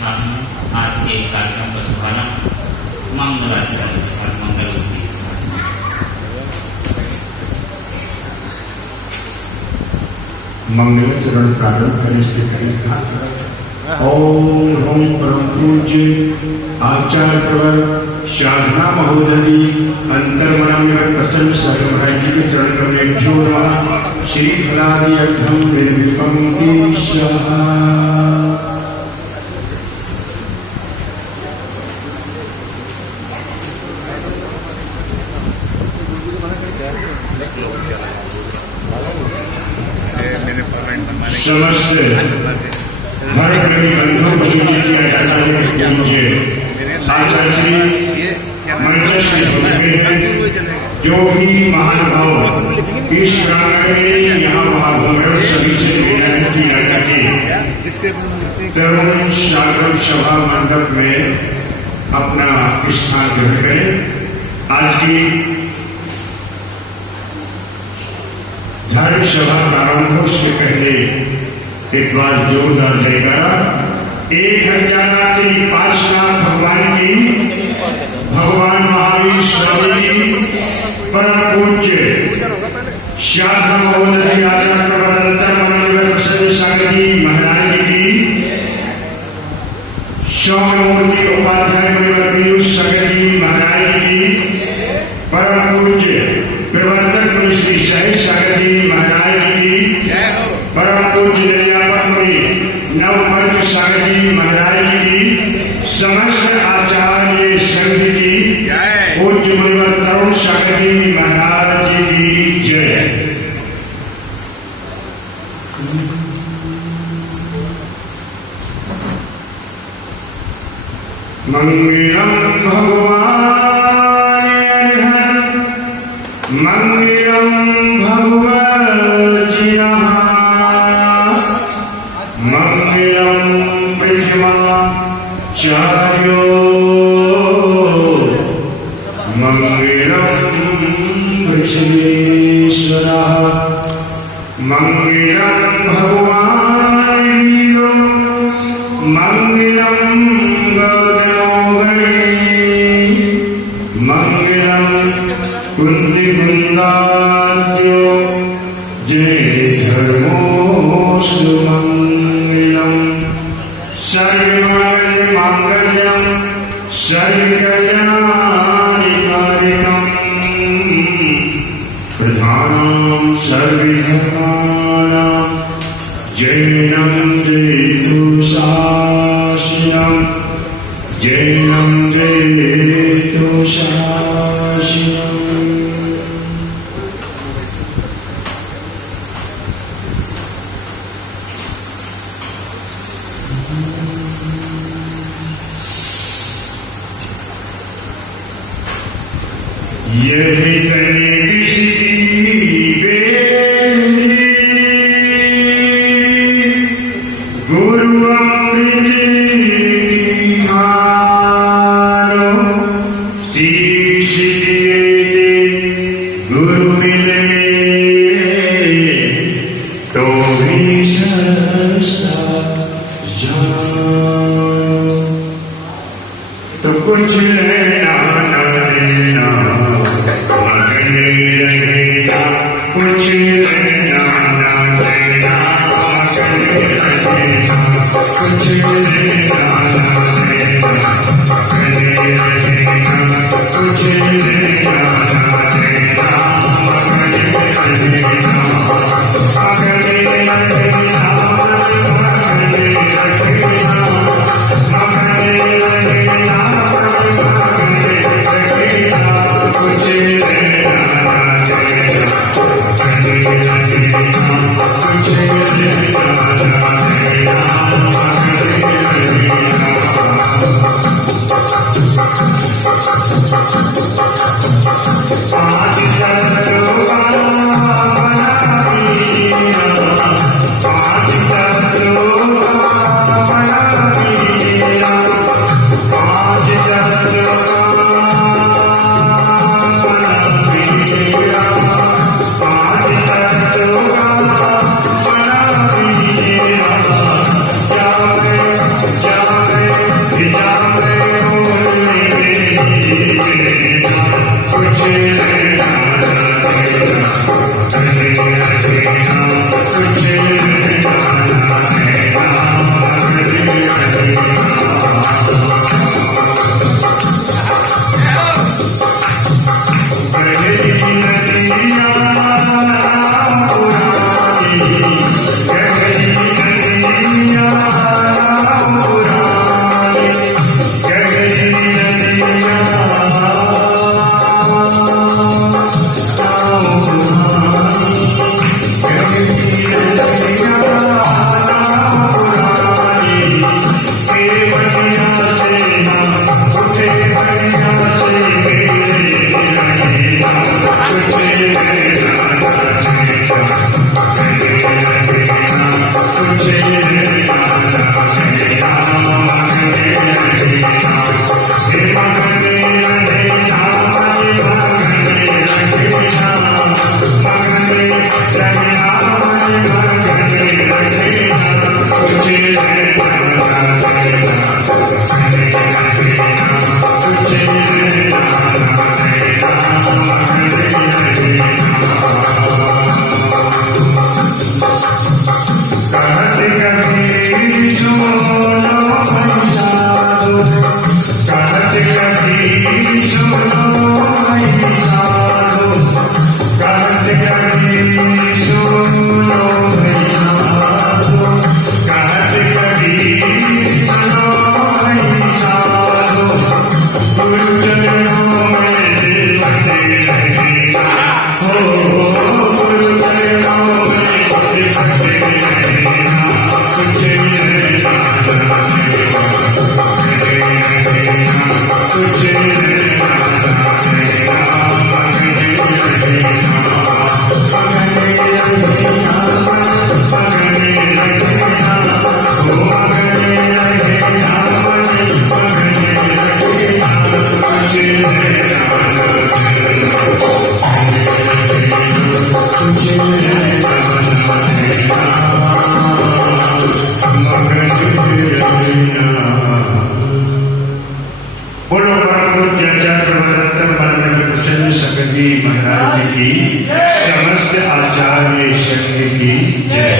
साथ में आज के कार्यक्रम का शुभारंभ मंगलाचरण के साथ मंगल के साथ मंगलाचरण प्रारंभ करने से पहले ओम ह्रौं परम पूज्य आचार्य प्रवर साधना महोदय अंतर्मनम प्रसन्न सर्वभय जी के चरण कमलेभ्यो नमः। श्री फलादि अर्थम निर्विकम ईश्वरः। समस्त धर्मप्रेमी बंधुओं को सूचित किया जाता है कि मुझे आचार्य श्री मंचस्वी जो भी महानुभाव इस प्रांगण में यहाँ महाभूमि सभी से विनती की जाता है तरुण सागर सभा मंडप में अपना स्थान ग्रहण करें। आज की धर्म सभा प्रारंभ से पहले एक बार जोरदार जयकारा। 1005 नाम भगवान की, भगवान महावीर स्वामी जी, परम पूज्य साधना महोदय आचार्य प्रवर प्रसन्न सागर जी महाराज जी की, सौमूर्ति उपाध्याय पीयूष सागर जी महाराज जी की, परम पूज्य प्रवर्तक श्री सहेज सागर जी महाराज जी की, परम पूज्य नवपंच सागर जी महाराज की, समस्त आचार्य संघ की, पूज्य मुनिवर तरुण सागर जी महाराज की जय। मंगलम भगवान अरहं, मंगलम भगवज्जिनः, मंगलम प्रथमाचार्यो, मंगलम विश्वेश्वरः, मंगलम भगवान वीरो, मंगलम गगनोगणे, मंगलम कुन्दिकुन्दाद्यो जय धर्मोऽस्तु मंगलम। सर्वमङ्गलमाङ्गल्यं सर्वकल्याणकारिणं प्रधानं सर्वधर्माणां जैनं जयतु शास्त्रं, जैनं जयतु शास्त्रम्। यही तने किसी बेली गुरु अमृत मानो, शीश दिए गुरु मिले तो भी सस्ता जानो। तो कुछ लेना न देना मगने रहेगा, कुछ लेना न देना मगने रहेगा, कुछ लेना न देना मगने रहेगा, कुछ लेना न देना मगने रहेगा, मगने रहेगा, मगने रहेगा, मगने रहेगा, कुछ लेना न देना मगने बोलो परम प्रसन्न सकदी महाराज की समस्त आचार्य संघ की जय।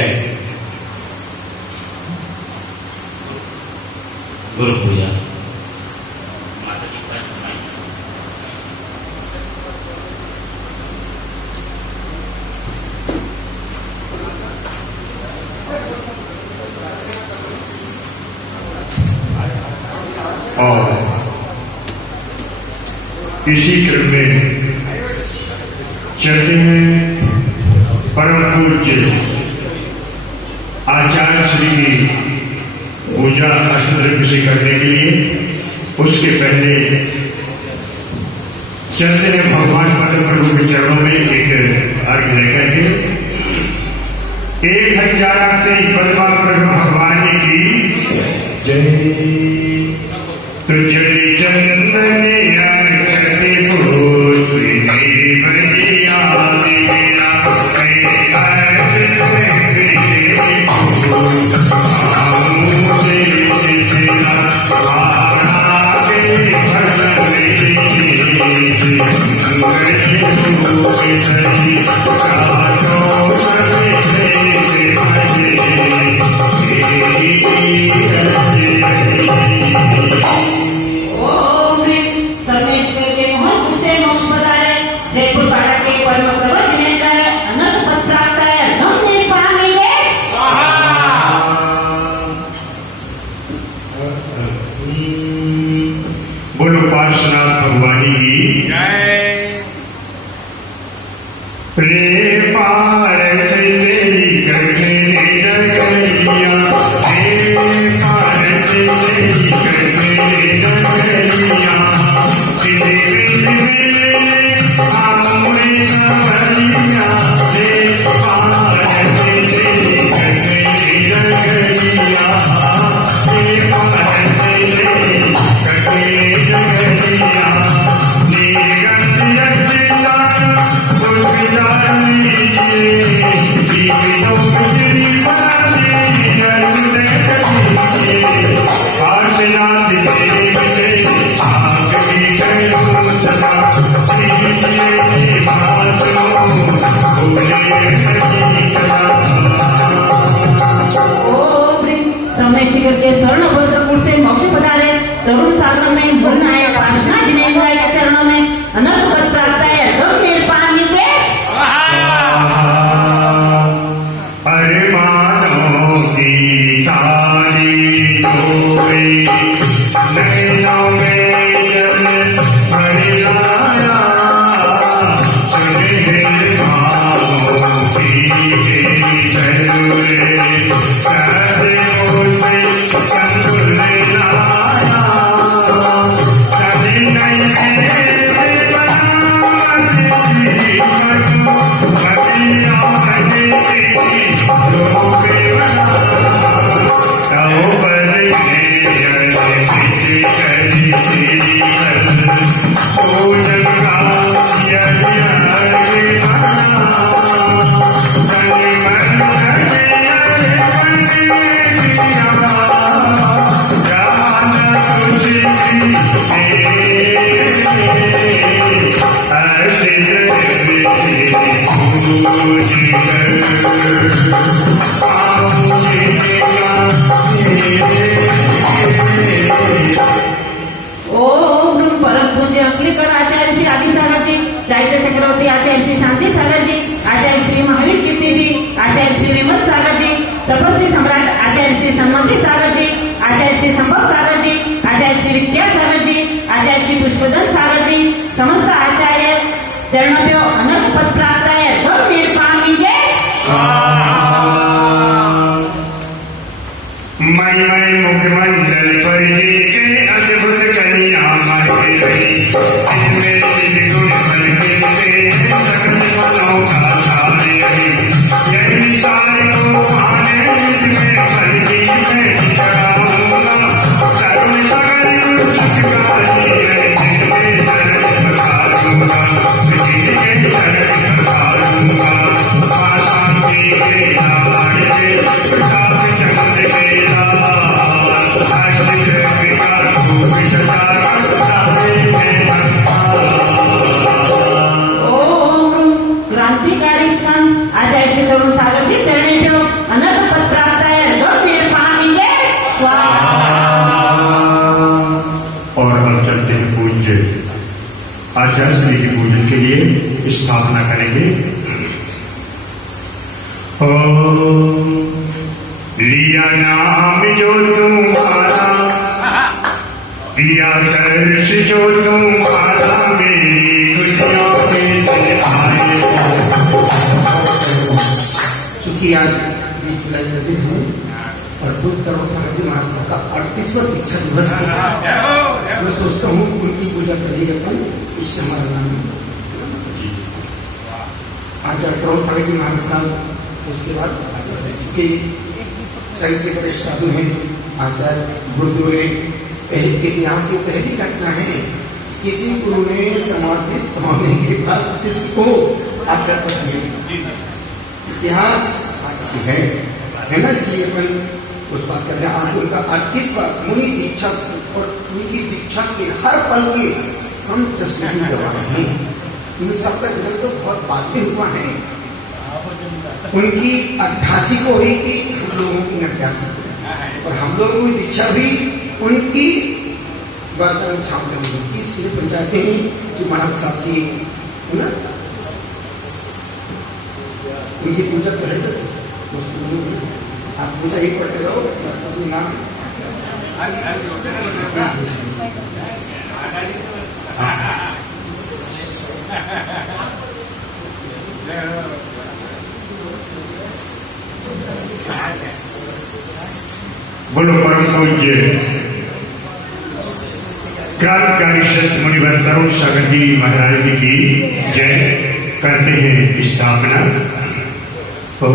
गुरु पूजा और इसी क्रम में चलते हैं परम पूज्य आचार्य श्री की पूजा अष्टद्रव्य से करने के लिए। उसके पहले चलते हैं भगवान पद प्रभु के चरणों में एक अर्घ लेकर के 1000 से पद्मा प्रभु भगवान की जय। तुझे चंदन अक्षति भूषि बलिया मेरा बोलो पार्श्वनाथ भगवानी की जय। प्रेम पारस तेरी करने जगैया, प्रेम पारस तेरी करने जगैया, तेरे बिन आमुए सवरिया, प्रेम पारस तेरी करने जगैया, प्रेम पारस तेरी करने जगैया, समय शिखर के स्वर्ण भद्रपुर से मोक्ष पधारे तरुण सागर में मन आए पार्श्वनाथ जिनेन्द्र के चरणों में अनंत पद प्राप्त है तुम निर्पान निदेश। अरे मानो की ताली जोड़ी नैनों में जब भर लाया, चले भावों की जरूरे कहते होते कंदुल नैना पुष्पधन सागर जी समस्त आचार्य चरणों पे अनंत पद प्राप्त है तुम निर्पामी जय मई मुखमंडल पर ये के अद्भुत कन्या माते रही इसमें निर्गुण बल के सकल मनों का सारे रही यही सारे को पाने इसमें बल की मैं चढ़ाऊंगा सर्व सकल चित्कारी है जिसमें शरण पखारूंगा जिसके शरण पखारूंगा आशा के नारे प्रताप चंद्र के क्रांतिकारी संत आचार्य श्री तरुण सागर जी चरणे पे अनंत पद प्राप्त है तुम निर्पामी जय और हम चलते हैं पूज्य आचार्य श्री के पूजन के लिए स्थापना करेंगे। लिया नाम जो तुम्हारा पिया दर्श जो तुम्हारा मेरी खुशियों के दिन आए। चूंकि आज 20 जुलाई का दिन है और बुद्ध तरुण सागर जी महाराज का 38वां दीक्षा दिवस है, मैं सोचता हूँ उनकी पूजा करेंगे अपन, इससे हमारा नाम आज तरुण सागर जी महाराज साहब। उसके बाद चूंकि साहित्य बड़े साधु हैं, आचार्य गुरुदेव ने इतिहास की पहली घटना है किसी गुरु ने समाधिस्थ होने के बाद शिष्य को आचार्य पद दिया। इतिहास साक्षी है ना, इसलिए अपन उस बात करते हैं। आज उनका 38वां मुनि दीक्षा और उनकी दीक्षा के हर पल के हम जश्न की गवाह हैं। इन सबका जन्म तो बहुत बाद में हुआ है, उनकी 88 को हुई थी, हम लोगों की 89 और हम लोगों की दीक्षा भी उनकी वर्तमान छाप की सिर्फ चाहते हैं कि महाराज साहब की है ना उनकी पूजा करेंगे। आप पूजा ही पढ़ते रहो, नाम बोलो परम पूज्य क्रांतिकारी संत मुनिवर तरुण सागर जी महाराज जी की जय। करते हैं स्थापना। ओ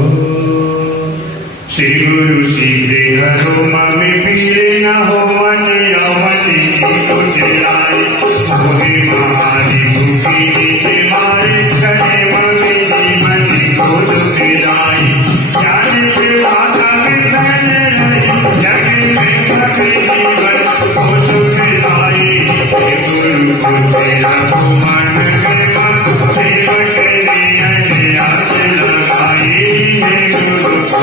श्री गुरु सीधे हरो मम्मी पीरे न हो मने अवनी तो चिल्लाए भूमि महारी भूखी नीचे मारे करे मम्मी जीवन को तो पिलाई ज्ञान से भागा विधन रही जग में भग जीवन को तो पिलाई गुरु को तेरा मन कर्मा सेवक नियन आस लगाई गुरु को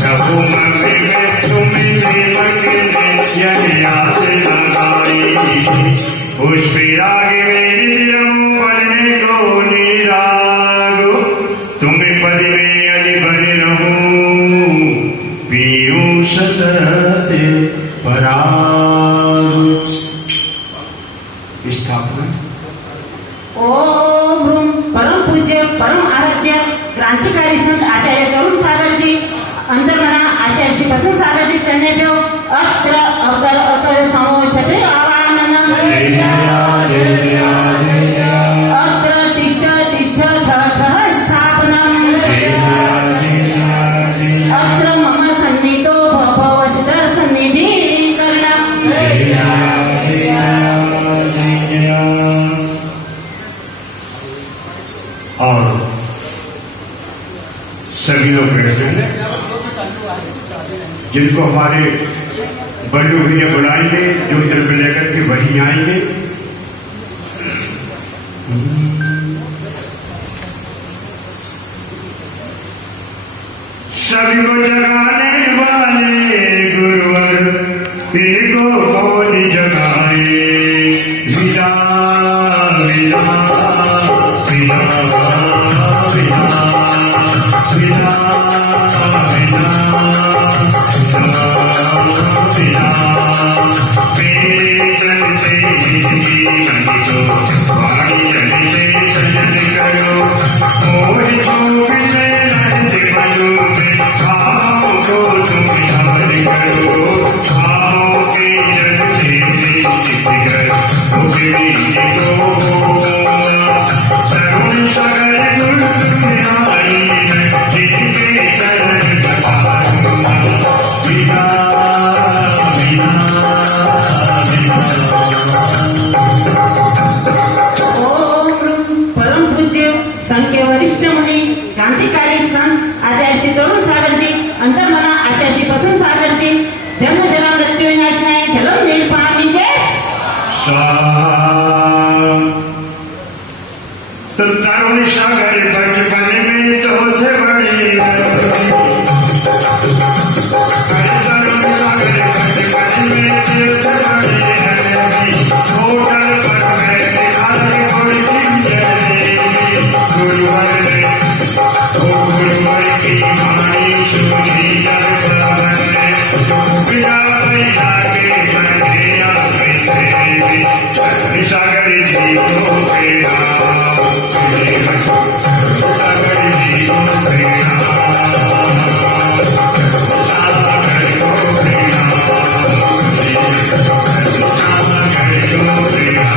प्रभु मम्मी में तुम्हें सेवक नियन आस लगाई पुष्प राग मेरे दिलों बनने को निरागो तुम्हें पद में अली बने रहूं पीऊं सतत पराग। स्थापना। ओम ह्रूम परम पूज्य परम आराध्य क्रांतिकारी संत आचार्य तरुण सागर जी अंतर्मना आचार्य श्री प्रसन्न सागर जी चरणे पे अत्र अवतर अतर समो शटे आवाननम अत्र तिष्ठ तिष्ठ ठः स्थापनम अत्र मम सन्निधो भवष्ट सन्निधि करणम। और सभी लोग बैठे हैं जिनको हमारे बल्लू भैया बुलाएंगे जो द्रव्य लेकर के वहीं आएंगे। सभी को जगाने वाले गुरुवर इनको कौन जगाए विदा विदा विदा विदा विदा विदा विदा संत के वरिष्ठ मुनि क्रांतिकारी संत आचार्य श्री तरुण सागर जी, अंतर्मना आचार्य श्री पसंत सागर जी, जन्म जन्म मृत्यु विनाशनाय जलम नीलपाणी देश तो तरुण सागर बचपन में तो थे बड़े, तरुण सागर बचपन में तो थे बड़े, होटल पर बैठे आए बड़ी गुरुवर की मानी सुनी जल बने, बिना लागे बंधिया बैठे सागर जी को बेड़ा, सागर जी को बेड़ा, सागर को बेड़ा, सागर को बेड़ा,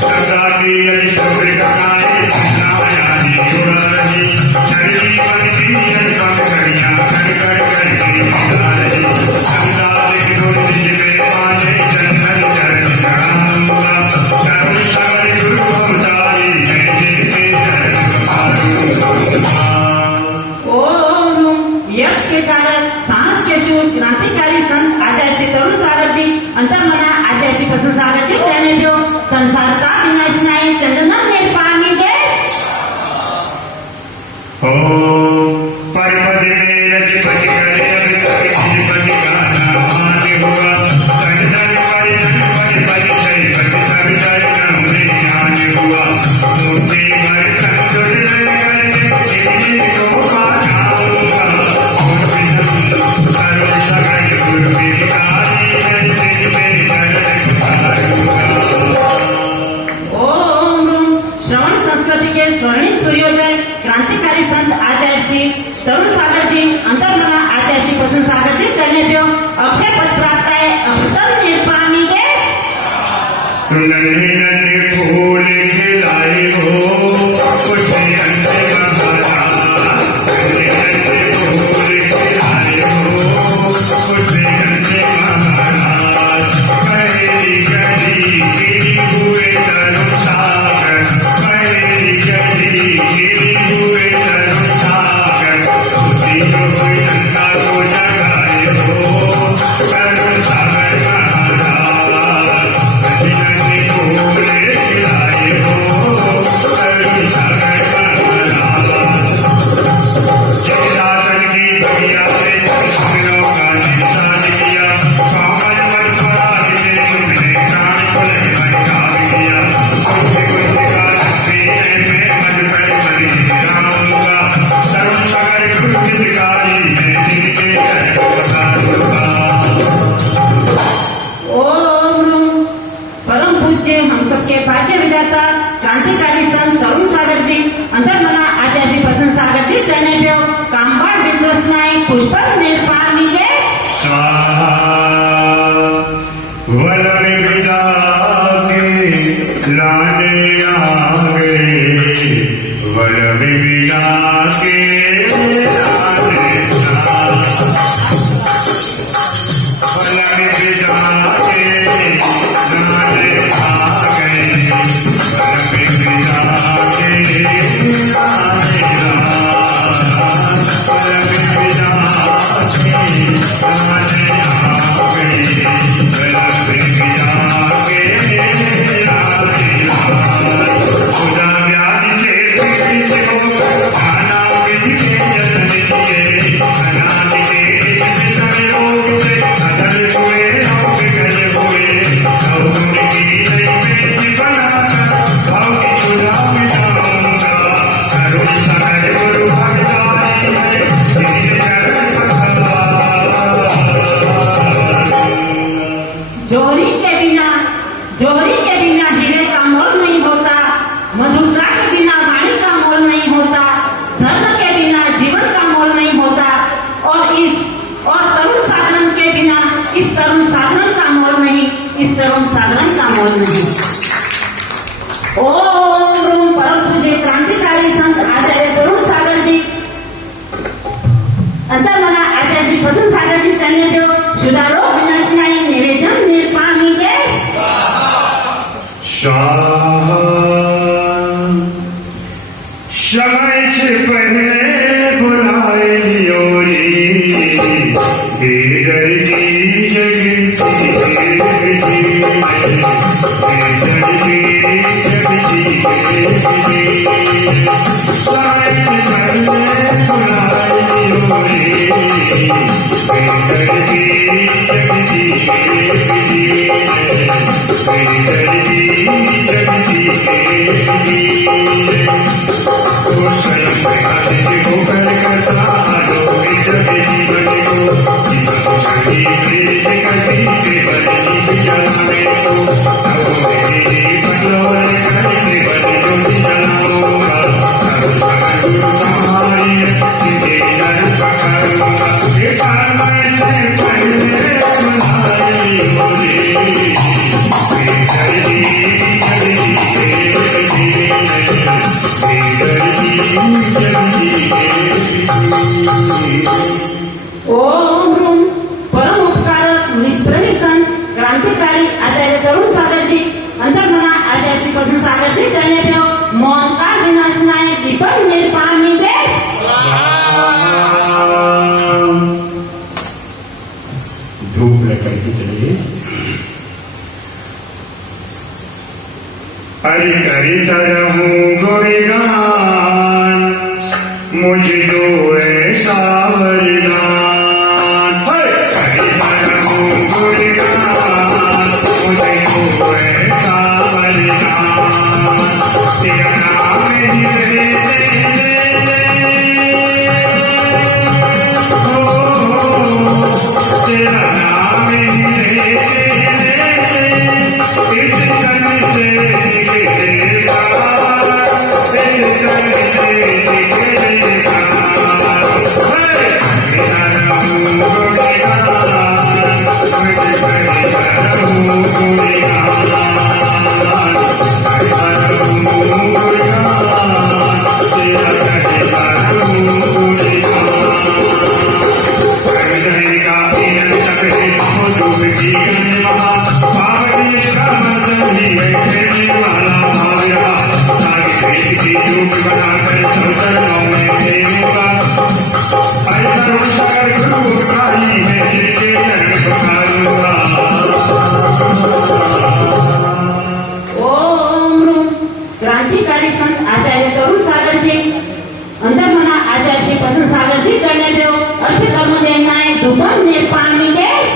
सदा की अलिशोर कहानी नाया जी चली बनती अनकम करिया कर कर करके निकाले, सदा के गुरु जी में पाने जन्मन चरण चढ़ाऊंगा, चरण सागर गुरु अवतारी है जिनके चरण ओम यश के कारक साहस के शूर क्रांतिकारी संत आचार्य श्री तरुण सागर जी, अंतर्मना आचार्य श्री पसंत सागर जी चरणेभ्यो संसार का विनाशनाय चंदनम निर्पाणी देश परपद में रजपति करे अभिपति का नाम हुआ, धन धन परिपति चल पति सब धन में ज्ञान हुआ, मूर्ति भर संतुल करके को पाऊंगा, सर्व सगल गुरु विकारी ओम श्रवण संस्कृति के स्वर्णिम सूर्योदय क्रांतिकारी संत आचार्य श्री तरुण सागर जी, अंतर्मना आचार्य श्री पसंत सागर जी चरणेभ्यो अक्षय पद प्राप्त है अक्षतम निर्पाणी देश नन्हे नन्हे फूल खिलाए हो उसने अंत बहारा, नन्हे नन्हे फूल खिलाए हो उसने अंत बहारा, पहली गली गिरी हुए तरुण सागर, पहली गली गिरी हुए तरुण सागर, उसी को जनता को जगाए हो तरुण सागर महाराज, नन्हे फूल खिलाए हो तरुण सागर महाराज, शासन की दुनिया से दुश्मनों का निशान किया, पावन मरफराज से तुमने प्राण को बचा दिया, कुछ कुछ का शक्ति है मैं मन पर मन गिराऊंगा, तरुण सागर खुद गिरगारी है जिनके चरण पसारूंगा। ओम परम पूज्य हम सबके भाग्य विधाता क्रांतिकारी संत तरुण सागर जी, अंतर्मना आचार्य श्री पसंत सागर जी चरणेभ्यो कामबाण विध्वस्नाय पुष्पम निर्पाणी देश वन में बिता के लाने आ गए, वन में बिता के लाने वन में बिता के लाने आ गए, वन में बिता के लाने जोरी के जोहरी के बिना हीरे का मोल नहीं होता, मधुरता के बिना वाणी का मोल नहीं होता, धर्म के बिना जीवन का मोल नहीं होता, और तरुण साधन के बिना इस तरुण साधन का मोल नहीं, इस तरुण साधन का मोल नहीं। ओम रूम परम पूज्य क्रांतिकारी संत आचार्य तरुण सागर जी अंतर्मना आचार्य श्री प्रसन्न सागर जी चरणे प्यो सुधारो विनाशनाय निवेदन निर्पामी देश समय से पहले बुलाए लियो बेदर की जगती ओम रूम परम उपकारक निष्प्रभि संत क्रांतिकारी आचार्य तरुण सागर जी अंतर्मना आचार्य श्री प्रसन्न सागर जी चरणे प्यो मौन का विनाशनाय दीपक निर्पामी देश धूप लेकर के चलिए। अरे करता रहूं गुणगान मुझको ऐसा वरदान। करता रहूं गुणगान मुझको ऐसा वरदान। तेरा नाम ही तेरा नाम ओम रूम क्रांतिकारी संत आचार्य तरुण सागर जी अंतर्मना आचार्य श्री प्रसन्न सागर जी चरणे प्यो अष्टकर्म देवनाय धूपम निर्पामी देश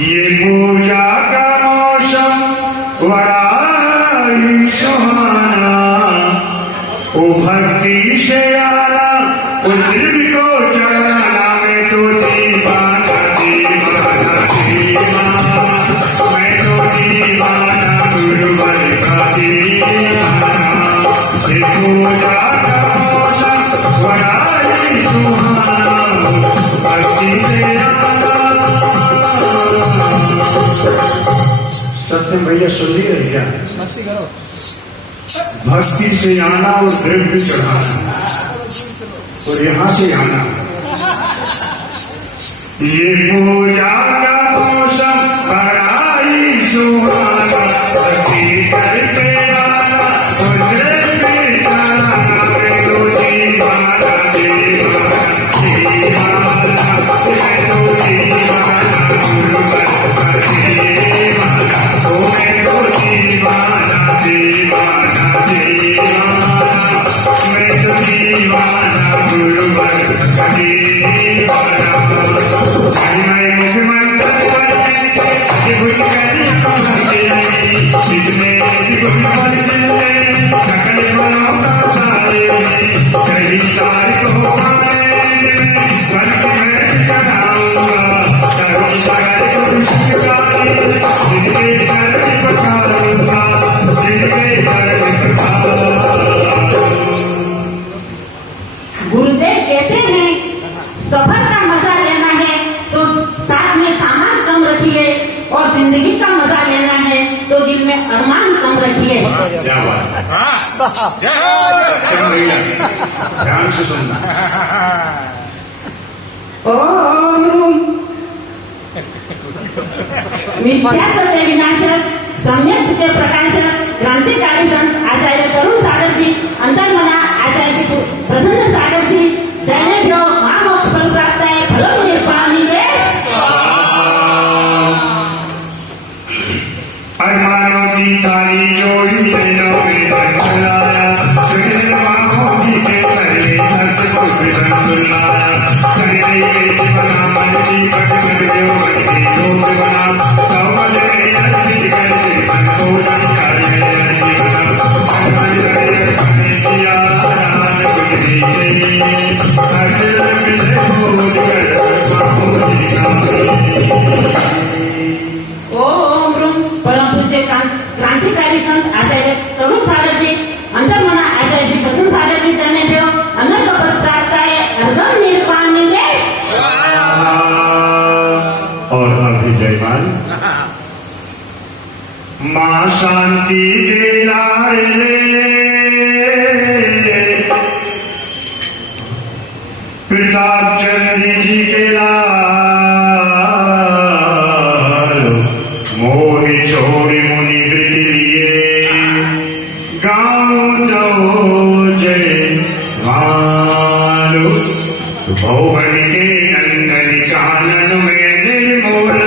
ये पूजा का मौसम बड़ा सुहाना। ओ भक्ति से आना ओ दिल को चढ़ाना मैं तो दीवाना दीवाना दीवाना मैं तो दीवाना गुरुवर का दीवाना। ये पूजा का मौसम बड़ा सुहाना भक्ति से सत्यम भैया सुन ही रही क्या? भक्ति से आना और द्रव्य चढ़ाना और यहाँ से आना। ये पूजा का मौसम बड़ा ही सुहाना भक्ति करके आना और द्रव्य चढ़ाना मैं तो दीवाना दीवाना दीवाना मैं तो दीवाना गुरुवर का दीवाना ओ मैं तो दीवाना दीवाना दीवाना मैं तो दीवाना गुरुवर का दीवाना। मैं मुसलमान सारे को में अरमान कम रखिए। क्या बात है। क्या महिला, ध्यान से सुनना। ओम रूम मिथ्यात्व विनाशक सम्यक के प्रकाशक क्रांतिकारी संत आचार्य तरुण सागर जी अंतर्मना आचार्य श्री प्रसन्न सागर जी जन्मेभ्यो महामोक्ष फल प्राप्त है फलम निर्पामी दे। अरमानों की थाली जोड़ी दिलों में बदलाया, फिर आँखों की के पहले सच को फिर बुलाया, करने के जीवना मन की पटमन जो मन की रोग बना, सौमल में अर्जी करके मन को जानकारी में अर्जी बना, मन में खाने किया आरान कुछ भी नहीं, अजल मिले भोज कर बाहों की कामी। ओम रूम परम पूज्य क्रांतिकारी संत आचार्य तरुण सागर जी अंतर्मना आचार्य श्री प्रसन्न सागर जी जन्मेभ्यो अनंत पद प्राप्त है अर्घम निर्पामी दे। और अभी जयमान मां शांति दे लाए प्रताप चंद्र जी के लाल मोहि छोड़ मुनि वृत्ति लिए गाँव दो जय मालो भवन के नंदन कानन में निर्मोल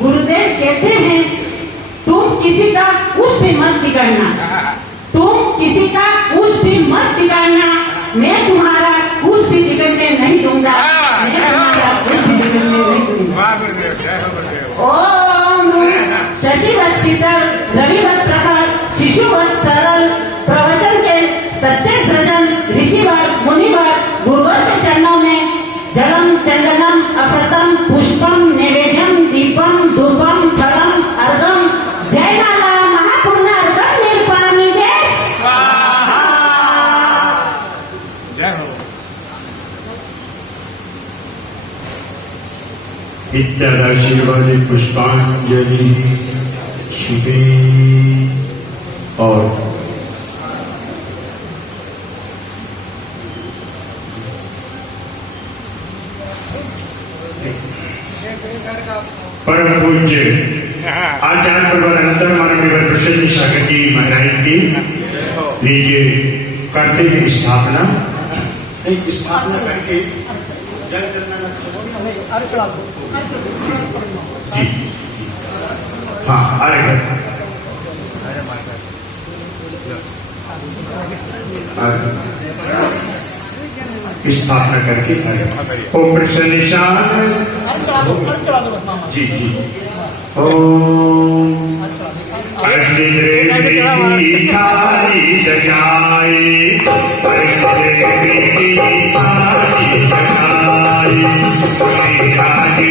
गुरुदेव कहते हैं तुम किसी का कुछ भी मत बिगाड़ना, तुम किसी का कुछ भी मत बिगाड़ना, मैं तुम्हारा कुछ भी बिगड़ने नहीं दूंगा, मैं तुम्हारा कुछ भी बिगड़ने नहीं दूंगा। ओम शशिवत शीतल रविवत प्रखर शिशुवत सरल प्रवचन के सच्चे सृजन ऋषिवर मुनिवर गुरुवर के चरणों में जलम चंदनम अक्षतम पुष्पम नैवेद्यम दीपम धूपम फलम अर्घम जय माला महापूर्ण अर्घम निर्पामी दे। इत्यादि पुष्पांजलि शिवे और परम पूज्य आचार्य प्रबोधानंतर माननीय प्रसन्न सागर जी महाराज की लीजिए करते हैं स्थापना। नहीं, स्थापना करके जल करना जी। हाँ, अर्घ स्थापना करके ओम प्रसन्न जी जी। ओम की थाली सजाई, की थाली सजाई, राजी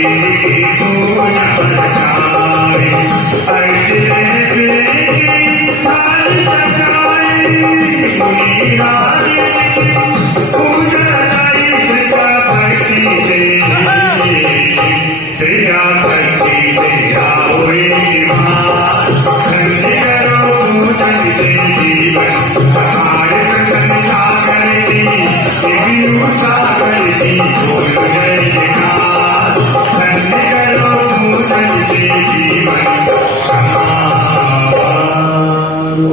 पूजा सजाई, की थाली सजाई, पूजा सजाई, भक्ति से तेरा भक्ति तेरा हुई मान, धन्य करो धन से जीवन, हमारे प्रसन्न सागर की दिव्य सागर की बोल जयकार, धन्य करो धन से जीवन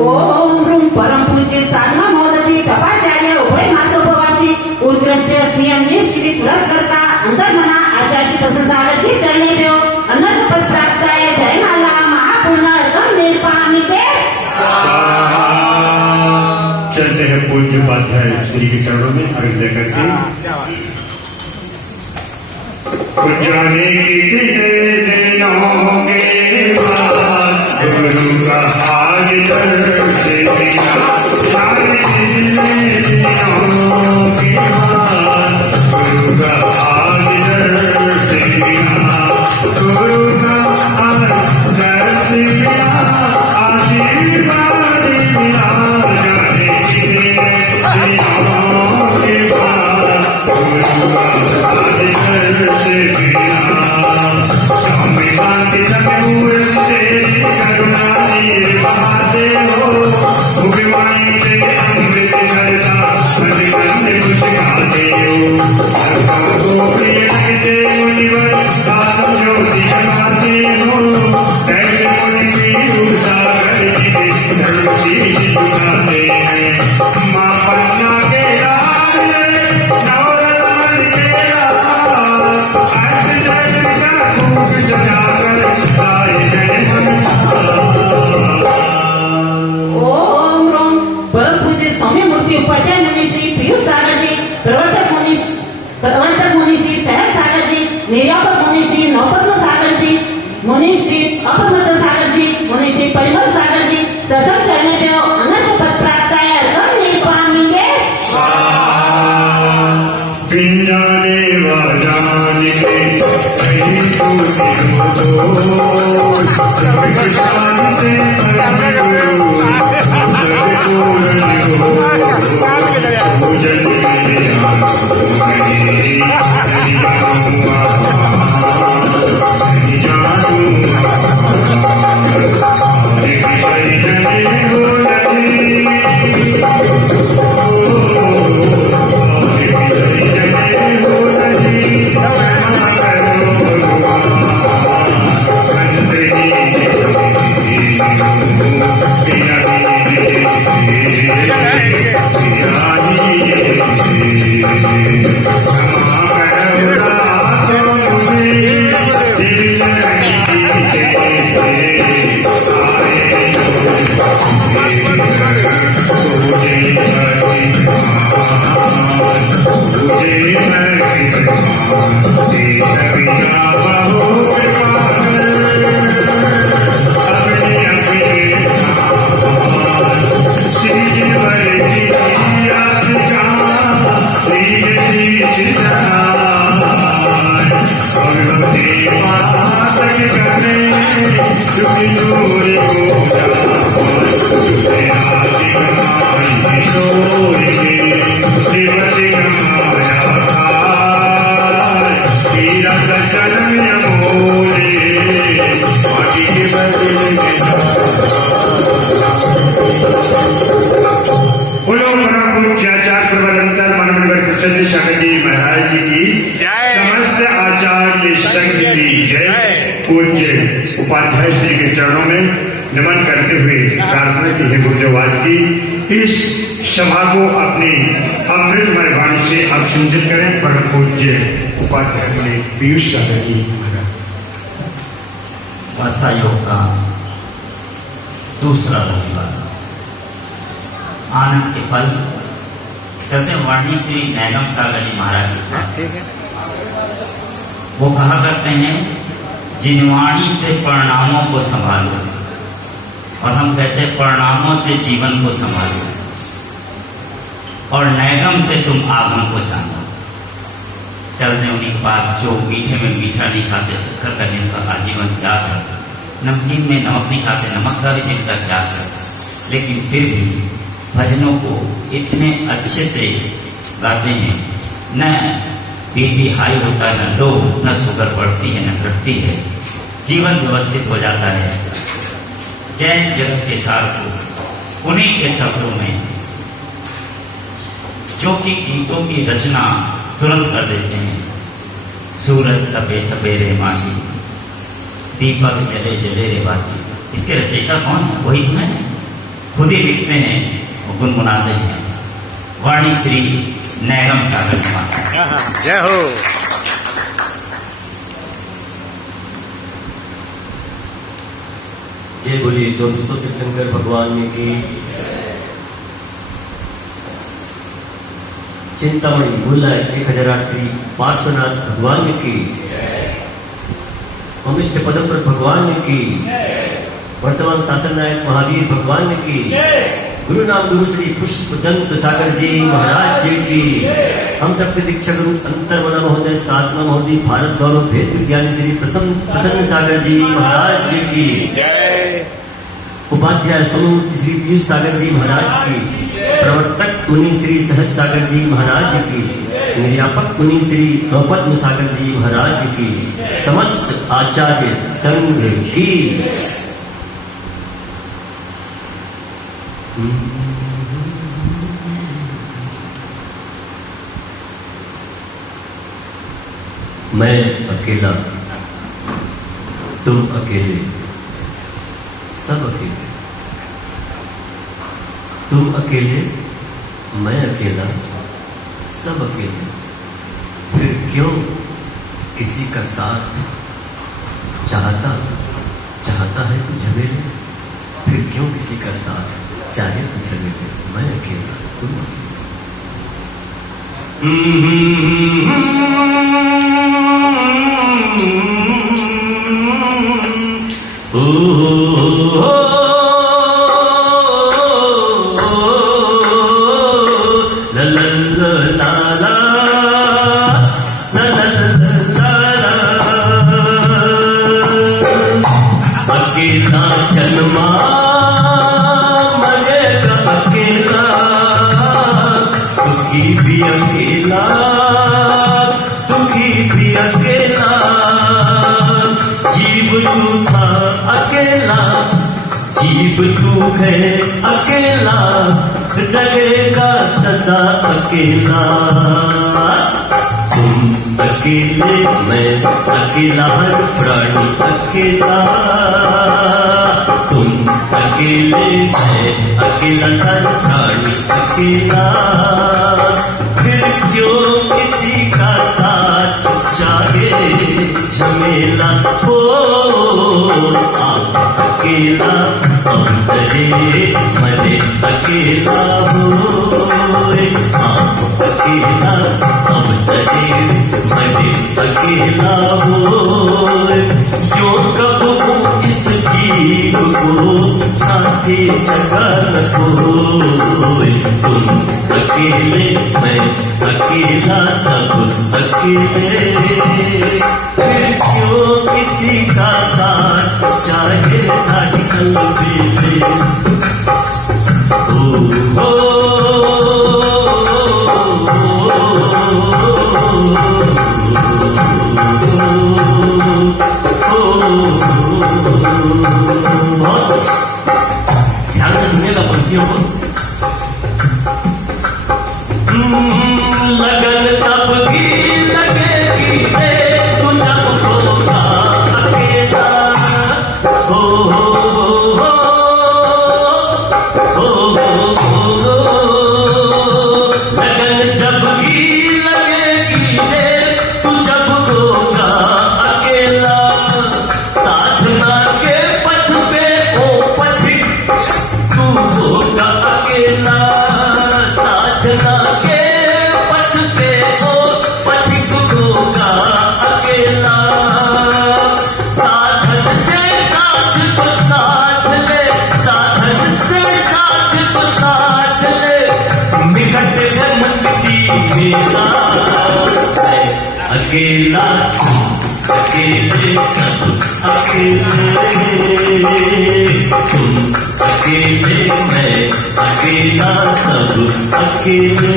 ओम ह्रूम परम पूज्य साधना मोदती तपाचार्य उभय मासोपवासी उत्कृष्ट स्नेह निष्क्रिय व्रत करता अंतर्मना आचार्य प्रसन्न सागर की चरणे प्यो अनंत पद प्राप्त है। जय माला महापूर्ण गम निर्पामी देश। चलते हैं पूज्य उपाध्याय श्री के चरणों में अर्घ लेकर के। जाने कितने दिनों के बाद गुरु का हाल दर्श दिया, जाने कितने दिनों के बाद गुरु का हाल दर्श दिया, गुरु का हाल दर्श दिया, आशीर्वाद दिया। जाने कितने दिनों के बाद गुरु का हाल दर्श दिया, स्वामी शांति सतगुरु तेरी करुणा निर्वाते हो, भगवान से अमृत करता प्रतिबंध कुछ गाते हो, सर्वों को प्रिय लगते मुनिवर साधु ज्योति जगाते हो, ऐसे मुनि की उदागर जी धर्म की जुटाते हैं। माँ पन्ना के राज नवरत्न के राज, ओम ह्रूम परम पूज्य स्वामी मूर्ति उपाध्याय मुनि श्री पीयूष सागर जी, प्रवर्तक मुनि श्री सहज सागर जी, निर्यापक मुनि श्री नवपद्म सागर जी, मुनि श्री अपरमत सागर जी, मुनि श्री परिमल सागर जी सत्संग चढ़ने पे अनंत पद प्राप्त है। गम निर्पामी देश। पिंजाने वाजान के कहीं तो सबके शांति बोलो परम पूज्य आचार्य प्रबंधन मानव प्रसन्न सागर जी महाराज जी की समस्त आचार्य संघ की जय। पूज्य उपाध्याय श्री के चरणों में नमन करते हुए प्रार्थना की है गुरुदेव आज की इस सभा को अपनी अमृतमय वाणी से आप संचित करें। परम पूज्य उपाध्याय अपने पीयूष सागर जी महाराज। वर्षा योग का दूसरा रविवार आनंद के फल चलते वाणी श्री नैगम सागर जी महाराज के पास। वो कहा करते हैं, जिनवाणी से परिणामों को संभालो, और हम कहते हैं परिणामों से जीवन को संभालो, और नैगम से तुम आगम को जानो। चलते उन्हीं के पास जो मीठे में मीठा नहीं खाते, शक्कर का जिनका आजीवन त्याग है, नमकीन में नमक नहीं खाते, नमक का भी जिनका त्याग है, लेकिन फिर भी भजनों को इतने अच्छे से गाते हैं, न बीपी हाई होता है, न लो, न शुगर बढ़ती है, न घटती है, जीवन व्यवस्थित हो जाता है। जैन जगत के सार को उन्हीं के शब्दों में, जो कि गीतों की रचना तुरंत कर देते हैं। सूरज तपे तपे रे मासी, दीपक जले जले रे बाती। इसके रचयिता कौन है? वही तो है, खुद ही लिखते हैं और गुनगुनाते हैं। वाणी श्री नैगम सागर जी महाराज। जय हो। जय बोलिए 2400 तीर्थंकर भगवान में की। चिंतामणि मूल्य 1008 श्री पार्श्वनाथ भगवान में की। अमिष्ट पदम भगवान में की। वर्तमान शासन नायक महावीर भगवान में की। गुरु नाम गुरु श्री पुष्पदंत सागर जी महाराज जी की। हम सबके दीक्षा गुरु अंतर्मना महोदय, साधना महोदय, भारत गौरव भेद विज्ञानी श्री प्रसन्न सागर जी महाराज जी की। उपाध्याय समूह श्री पीयूष सागर जी महाराज की। प्रवर्तक मुनि श्री सहज सागर जी महाराज की। निर्यापक मुनि श्री द्रौपद सागर जी महाराज की। समस्त आचार्य संघ की। मैं अकेला, तुम अकेले, सब अकेले। तुम अकेले, मैं अकेला, सब अकेले। फिर क्यों किसी का साथ चाहता है तू झमेले। फिर क्यों किसी का साथ चाहे तू झमेले। मैं अकेला, तुम अकेले। अकेला जन्मा मरेगा अकेला, सुखी भी अकेला, दुखी भी अकेला। जीव तू था अकेला, जीव तू है अकेला, रहेगा सदा अकेला। तुम अकेले, मैं अकेला, हर प्राणी अकेला। तुम अकेले, मैं अकेला, हर प्राणी अकेला। फिर क्यों किसी का साथ चाहे झमेला हो। आप अकेला, हम डरे मरे अकेला हो। आप अकेला, हम डरे मरे अकेला हो। जो कब हो इस जीव को साथी सगा न कोई। तुम अकेले, मैं अकेला, सब अकेले। फिर क्यों किसी का साथ चाहे धड़कन भी। बहुत ध्यान से सुनिएगा पंक्तियों को। लगन तब भी लगेगी तू जब होगा अकेला। हो अकेला मैं अकेला अकेले सब अकेले तुम अकेले मैं अकेला सब अकेले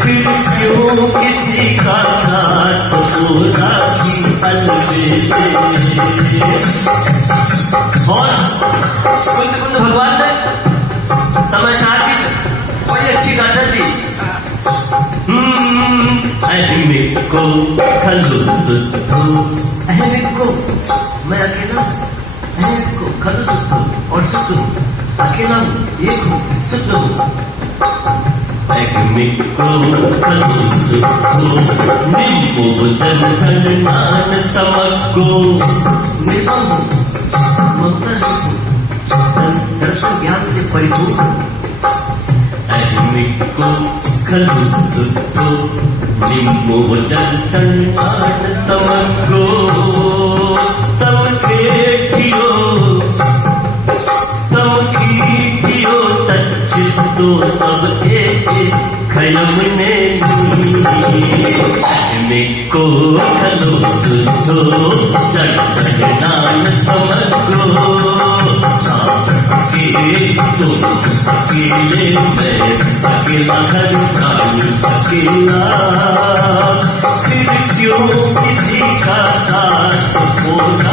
फिर क्यों किसी का साथ सोना भी अलबेले। और कुछ भगवान ने समय साथी बड़ी अच्छी गाथा दी। अहमिक को खलुस दो, अहमिक को मैं अकेला, अहमिक को खलुस दो और शुद्ध हूँ, अकेला हूँ, एक हूँ, शुद्ध हूँ। अहमिक को खलुस दो, निम्बो जन सन्नान समको, निर्मम हूँ, ममता से हूँ, दर्शन ज्ञान से परिपूर्ण। अहमिक को खलुस दो, निम्बो जन सन्नान समको, तम खेटियो तच्चितो सब एक खयम ने को खलुस दो, जन सन्नान समको, अकेले मैं अकेला हर प्राणी अकेला फिर क्यों किसी का साथ होना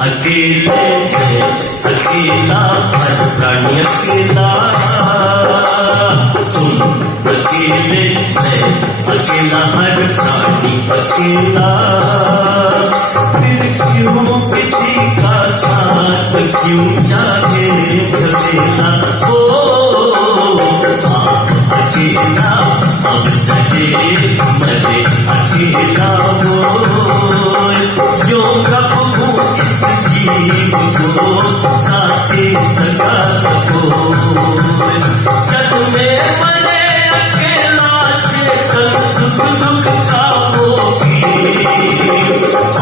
अकेले अकेला हर प्राणी अकेला तुम अकेले मैं अकेला हर प्राणी अकेला फिर क्यों किसी का साथ क्यों चाहे झमेला। अकेला अब चले मरे अकेला हो जो प्रभु जीव को साथे सगा को जग में मरे अकेला चेतन सुख दुख खाओगी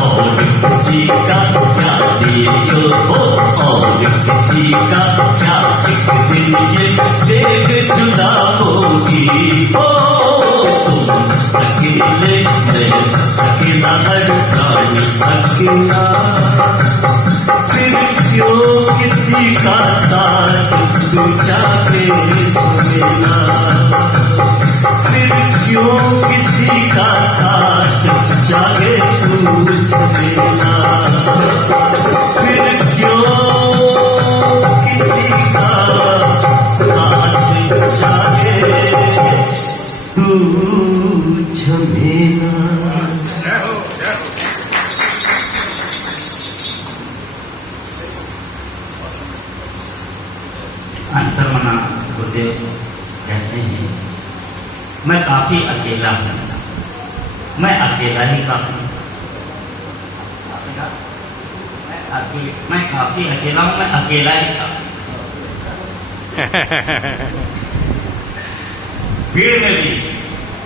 और किसी का क्या देशो हो और किसी का क्या एक दिन ये देख जुदा होगी। तुम अकेले मैं अकेला हर प्राणी अकेला फिर क्यों किसी का साथ तू चाहे झमेला। फिर क्यों किसी का साथ चाहे तू झमेला। फिर क्यों किसी का साथ चाहे तू झमेला। अंतर्मना गुरुदेव कहते हैं मैं काफी अकेला हूं, मैं अकेला ही काफी, मैं काफी अकेला हूं, मैं अकेला ही काफी। भीड़ में भी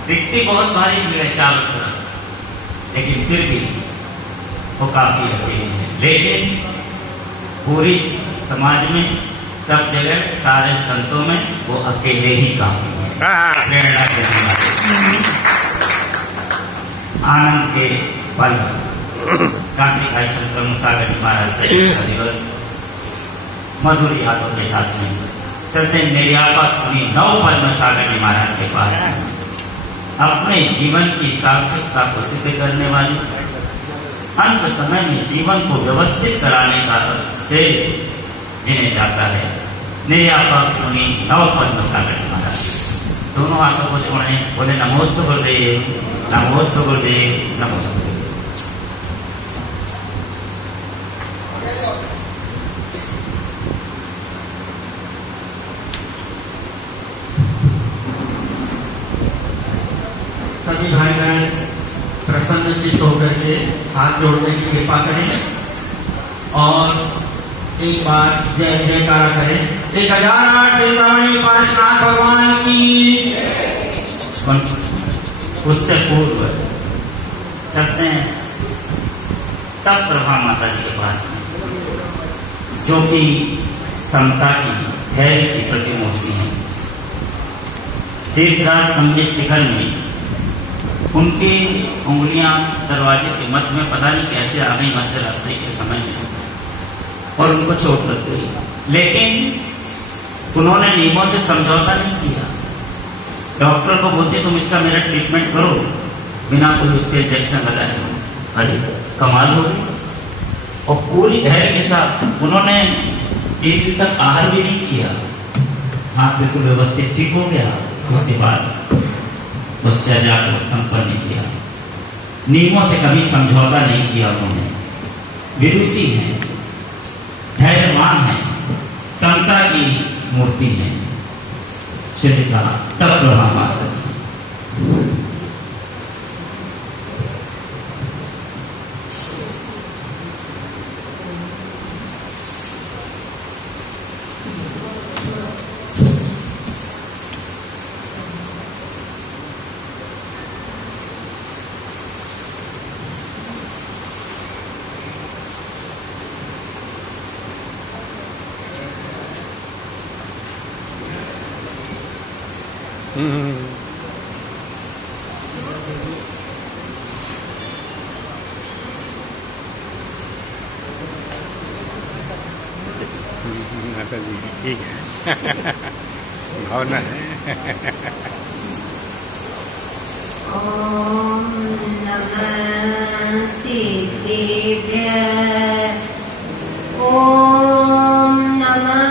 दिखती बहुत भारी भीड़ है चारों तरफ, लेकिन फिर भी वो काफी अकेले हैं। लेकिन पूरी समाज में सब जगह सारे संतों में वो अकेले ही काफी है, प्रेरणा देने वाले। आनंद के पल क्रांतिकारी संत प्रमुख सागर जी महाराज का जन्म दिवस मधुर यादों के साथ में चलते मेरी आपात पुनी नव पद्म सागर जी महाराज के पास अपने जीवन की सार्थकता को सिद्ध करने वाली, अंत समय में जीवन को व्यवस्थित कराने का श्रेय जिन्हें जाता है निर्यापक मुनि नव पद्म सागर जी महाराज। दोनों हाथों को जोड़े, बोले नमोस्तु गुरुदेव, नमोस्तु गुरुदेव, नमोस्तु गुरुदेव। सभी भाई बहन प्रसन्न चित्त होकर के हाथ जोड़ने की कृपा करें और एक बार जय जयकारा करें। 1008 चेतावनी पार्श्वनाथ भगवान की। उससे पूर्व चलते हैं तब प्रभा माता जी के पास में, जो कि समता की, धैर्य की प्रतिमूर्ति है। तीर्थराज संगीत शिखर में उनकी उंगलियां दरवाजे के मध्य में पता नहीं कैसे आ गई मध्य रात्रि के समय में, और उनको चोट लग गई। लेकिन उन्होंने नियमों से समझौता नहीं किया। डॉक्टर को बोलते तुम इसका मेरा ट्रीटमेंट करो बिना कोई उसके इंजेक्शन लगाए। अरे कमाल हो गई। और पूरी धैर्य के साथ उन्होंने 3 दिन तक आहार भी नहीं किया। हाथ बिल्कुल व्यवस्थित ठीक हो गया। उसके बाद उस चर्या को संपन्न किया। नियमों से कभी समझौता नहीं किया उन्होंने। विदुषी हैं, धैर्यवान है, समता की मूर्ति है। श्री कहा तब प्रभा माता जी। माता जी ठीक है भावना है। ओम नमः सिद्धेभ्यः। ओम नमः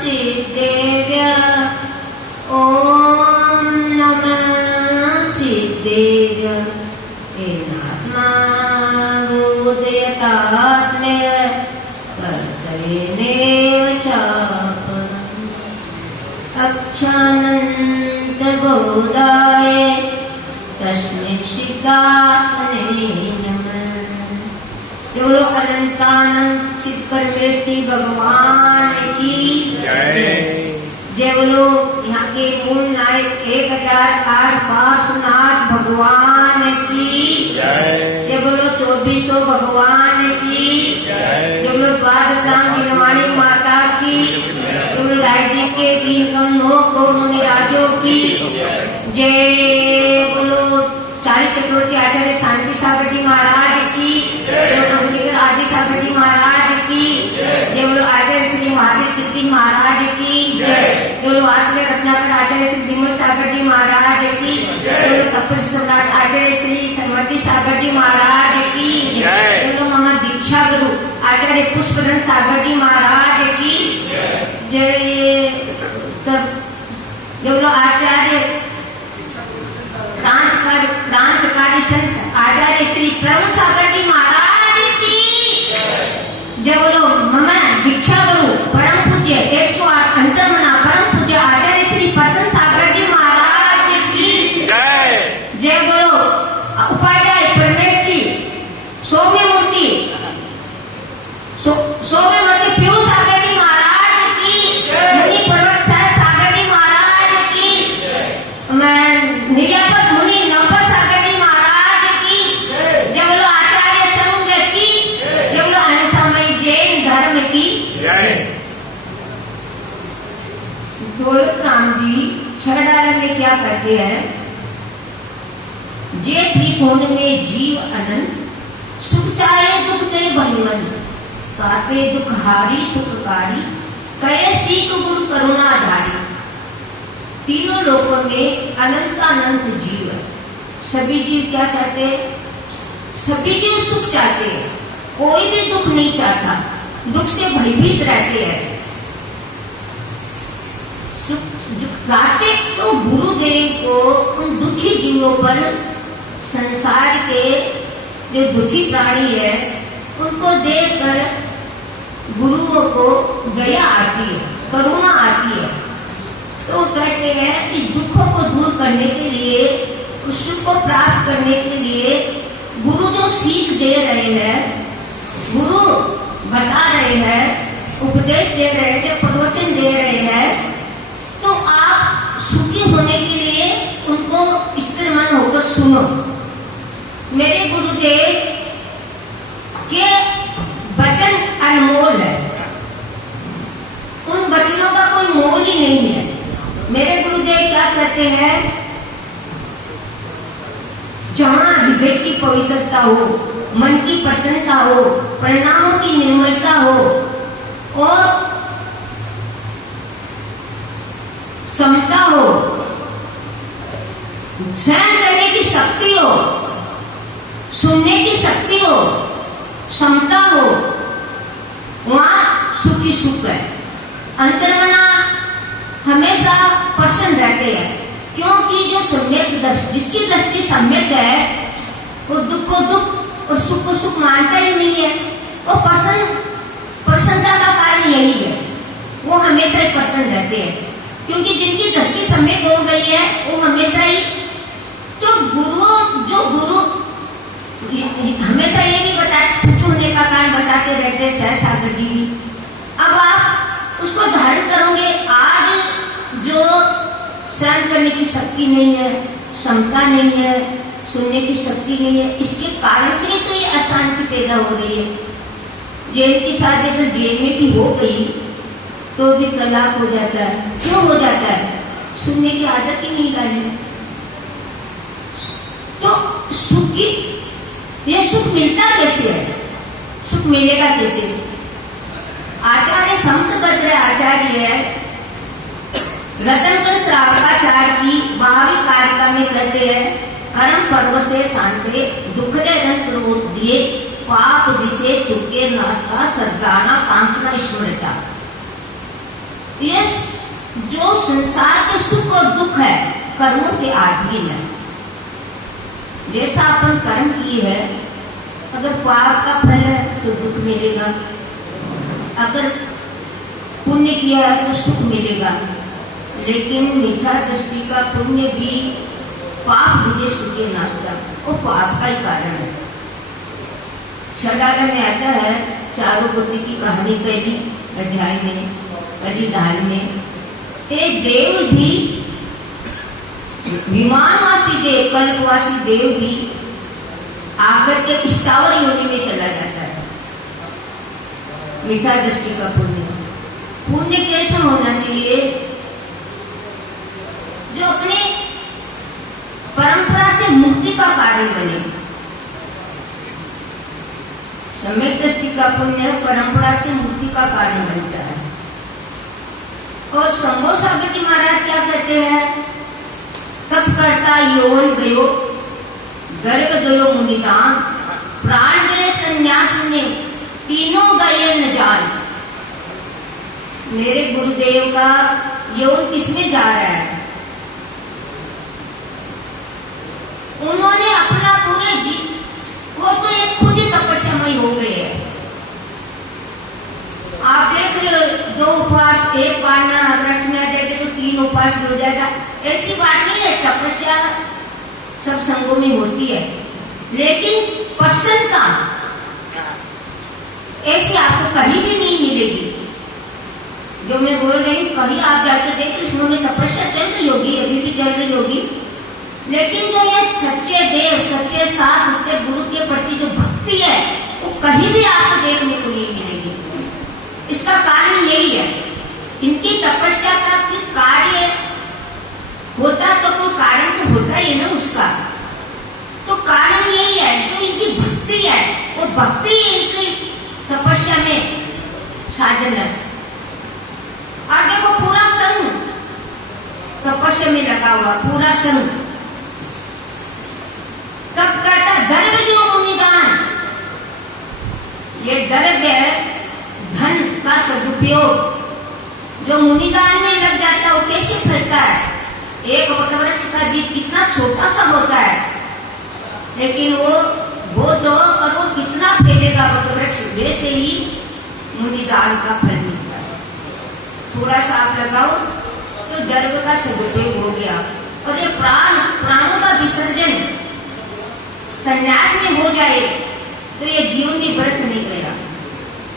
सिद्धेभ्यः। ओम नमः सिद्धेभ्यः। एनात्मा बोधयतात्म्य कर्तव्येनेव चापरम्। अक्षानन्तबोधाय तस्मै सिद्धात्मने नमः। जो लोग अनंतानंद शिव परमेश्वरी भगवान की जय। जय बोलो यहाँ के मूल नायक 1008 पार्श्वनाथ भगवान की जय। जय बोलो 2400 भगवान की जय। जय बोलो द्वादशांग गिरवाणी माता की। जय बोलो लाइटी के 3 कम 9 करोड़ मुनिराजों की जय। बोलो 40 चक्रवर्ती आचार्य शांति सागर जी महाराज की जय। बोलो आदि सागर जी महाराज की जय। बोलो आचार्य श्री महावीर कीर्ति महाराज की जय। बोलो आश्रय रत्नाकर आचार्य श्री विमल सागर जी महाराज की जय। बोलो तपस्वी सम्राट आचार्य श्री सरस्वती सागर जी महाराज की जय। बोलो महा दीक्षा गुरु आचार्य पुष्पदन सागर जी महाराज की जय। बोलो आचार्य क्रांतिकारी संत आचार्य श्री प्रभु सागर जी महाराज की जय। बोलो मम दीक्षा गुरु परम पूज्य 108 अंतर्मना परम पूज्य आचार्य श्री प्रसन्न सागर जी महाराज की जय। जय बोलो उपाध्याय परमेश्वरी सौम्य मूर्ति सौम्य मूर्ति पीयूष सागर जी महाराज की मुनि पर्वत सागर जी महाराज की मैं निर्यापक मुनि नंबर सागर जी महाराज की जय। बोलो आचार्य संघ की जय। बोलो अनसमय जैन क्या कहते हैं, जे त्रिकोण में जीव अनंत, सुख चाहे दुख दे बहिमन, काते दुख हारी सुखकारी, कहे सीख गुरु करुणाधारी। तीनों लोकों में अनंतानंत जीव है। सभी जीव क्या चाहते हैं? सभी जीव सुख चाहते हैं, कोई भी दुख नहीं चाहता, दुख से भयभीत रहते हैं। कार्तिक तो गुरुदेव को उन दुखी जीवों पर, संसार के जो दुखी प्राणी है उनको देखकर गुरुओं को दया आती है, करुणा आती है। तो कहते हैं इस दुखों को दूर करने के लिए, उस सुख को प्राप्त करने के लिए गुरु जो सीख दे रहे हैं, गुरु बता रहे हैं, उपदेश दे रहे हैं, प्रवचन दे रहे हैं, तो आप सुखी होने के लिए उनको स्थिर मन होकर सुनो। मेरे गुरुदेव के वचन अनमोल है, उन वचनों का कोई मोल ही नहीं है। मेरे गुरुदेव क्या कहते हैं, जहां हृदय की पवित्रता हो, मन की प्रसन्नता हो, परिणामों की निर्मलता हो और समता हो, सहन करने की शक्ति हो, सुनने की शक्ति हो, समता हो, वहां सुख ही सुख है। अंतर्मना हमेशा प्रसन्न रहते हैं, क्योंकि जो सम्यक दृष्टि, जिसकी दृष्टि सम्यक है, वो दुख को दुख और सुख को सुख मानता ही नहीं है। वो प्रसन्नता का कारण यही है, वो हमेशा ही प्रसन्न रहते हैं, क्योंकि जिनकी दृष्टि सम्यक हो गई है वो हमेशा ही। तो गुरु हमेशा ये नहीं बताते, सुख होने का कारण बताते रहते हैं सहज सागर जी भी। अब आप उसको धारण करोगे। आज जो सहन करने की शक्ति नहीं है, क्षमता नहीं है, सुनने की शक्ति नहीं है, इसके कारण से तो ये अशांति पैदा हो रही है। जेल की शादी अगर जेल में भी हो गई तो भी तलाक हो जाता है। क्यों हो जाता है? सुनने की आदत ही नहीं डाली। तो सुख की, ये सुख मिलता कैसे है? सुख मिलेगा कैसे? आचार्य संतभद्र आचार्य है, रतनगढ़ श्रावकाचार्य की महावी कारिका में कहते हैं, कर्म पर्व से शांते दुखदे दंत रोध दिए, पाप विशेष सुख के नास्ता सद्गाना कांचना ईश्वरता। ये जो संसार के सुख और दुख है कर्मों के अधीन है। जैसा अपन कर्म किए है, अगर पाप का फल है तो दुख मिलेगा, अगर पुण्य किया है तो सुख मिलेगा। लेकिन मिथ्या दृष्टि का पुण्य भी पाप विशेष सुख के नास्ता, वो पाप का ही कारण है। छठाला में आता है चारों गति की कहानी, पहली अध्याय में, पहली दाल में, एक देव भी, विमानवासी देव, कल्पवासी देव भी आकर के स्थावर योनि में चला जाता है। मिथ्या दृष्टि का पुण्य, पुण्य कैसा होना चाहिए? जो अपने परंपरा से मुक्ति का कारण बने। सम्यक दृष्टि का पुण्य परंपरा से मुक्ति का कारण बनता है। और संभव सागर जी महाराज क्या कहते हैं? तप करता यौवन गयो, गर्भ गयो मुनिदान, प्राण गए संन्यास में, तीनों गए न जान। मेरे गुरुदेव का यौवन किसमें जा रहा है? उन्होंने अपना पूरे वो तो एक खुद ही तपस्यामय हो गए है। आप देख रहे हो, 2 उपवास, 1 पाना, अगस्त में आ जाएगा तो 3 उपवास हो जाएगा। ऐसी बात नहीं है, तपस्या सब संगों में होती है, लेकिन प्रसन्नता ऐसी आपको कहीं भी नहीं मिलेगी। जो मैं बोल रही हूँ, कहीं आप जाके देख लो, उन्होंने तपस्या चल रही होगी, अभी भी चल रही होगी, लेकिन जो ये सच्चे देव, सच्चे साथ, उसके गुरु के प्रति जो भक्ति है, वो कहीं भी आपको देखने को नहीं मिलेगी। इसका कारण यही है, इनकी तपस्या का कार्य होता तो कोई कारण तो होता ही है ना उसका। तो कारण यही है, जो इनकी भक्ति है, वो भक्ति इनकी तपस्या में साधन है। और देखो पूरा संघ तपस्या में लगा हुआ, पूरा संघ। तब करता द्रव्य जो मुनिदान, ये द्रव्य धन का सदुपयोग जो मुनिदान में लग जाता है, वो कैसे फैलता है? एक वटवृक्ष का बीज कितना छोटा सा होता है, लेकिन वो दो और वो कितना फैलेगा वटवृक्ष, वैसे ही मुनिदान का फल मिलता है। थोड़ा सा आप लगाओ तो द्रव्य का सदुपयोग हो गया। और ये प्राणों का विसर्जन संन्यास में हो जाए तो ये जीवन भी व्रत नहीं गया।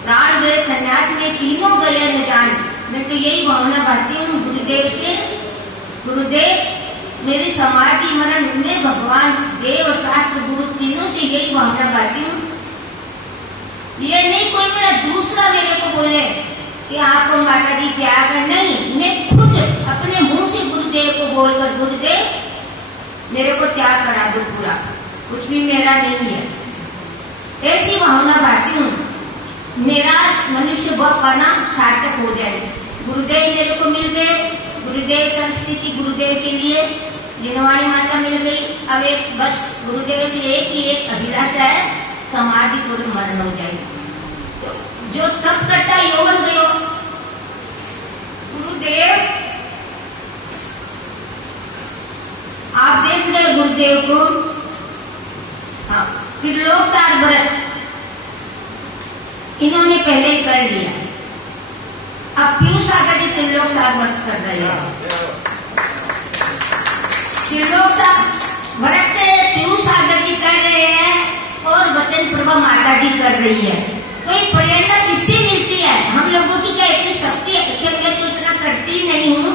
प्राण गए संन्यास में, तीनों गए न जान। मैं तो यही भावना बांटती हूँ गुरुदेव से, गुरुदेव मेरी समाधि मरण में भगवान देव शास्त्र गुरु तीनों से यही भावना बांटती हूँ। ये नहीं कोई मेरा दूसरा मेरे को बोले कि आपको माता जी त्याग है, नहीं, मैं खुद अपने मुंह से गुरुदेव को बोलकर, गुरुदेव मेरे को त्याग करा दो पूरा, कुछ भी मेरा नहीं है, ऐसी भावना बांटती हूँ। मेरा मनुष्य वह पाना सार्थक हो जाए। गुरुदेव मेरे को मिल गए, गुरुदेव का स्थिति गुरुदेव के लिए, जिनवाणी माता मिल गई। अब एक बस गुरुदेव से एक ही एक अभिलाषा है, समाधि पूर्ण मरण हो जाए। जो तप करता यौवन गयो, गुरुदेव आप देख रहे गुरुदेव को, हाँ, त्रिलोक सार व्रत इन्होंने पहले ही कर लिया। अब पीयूष सागर जी त्रिलोक सार व्रत कर रहे हैं। त्रिलोक सार व्रत पीयूष सागर जी कर रहे हैं और वचन प्रभा माता जी कर रही है। तो ये प्रेरणा किससे मिलती है? हम लोगों की क्या इतनी शक्ति है कि मैं तो इतना करती नहीं हूँ,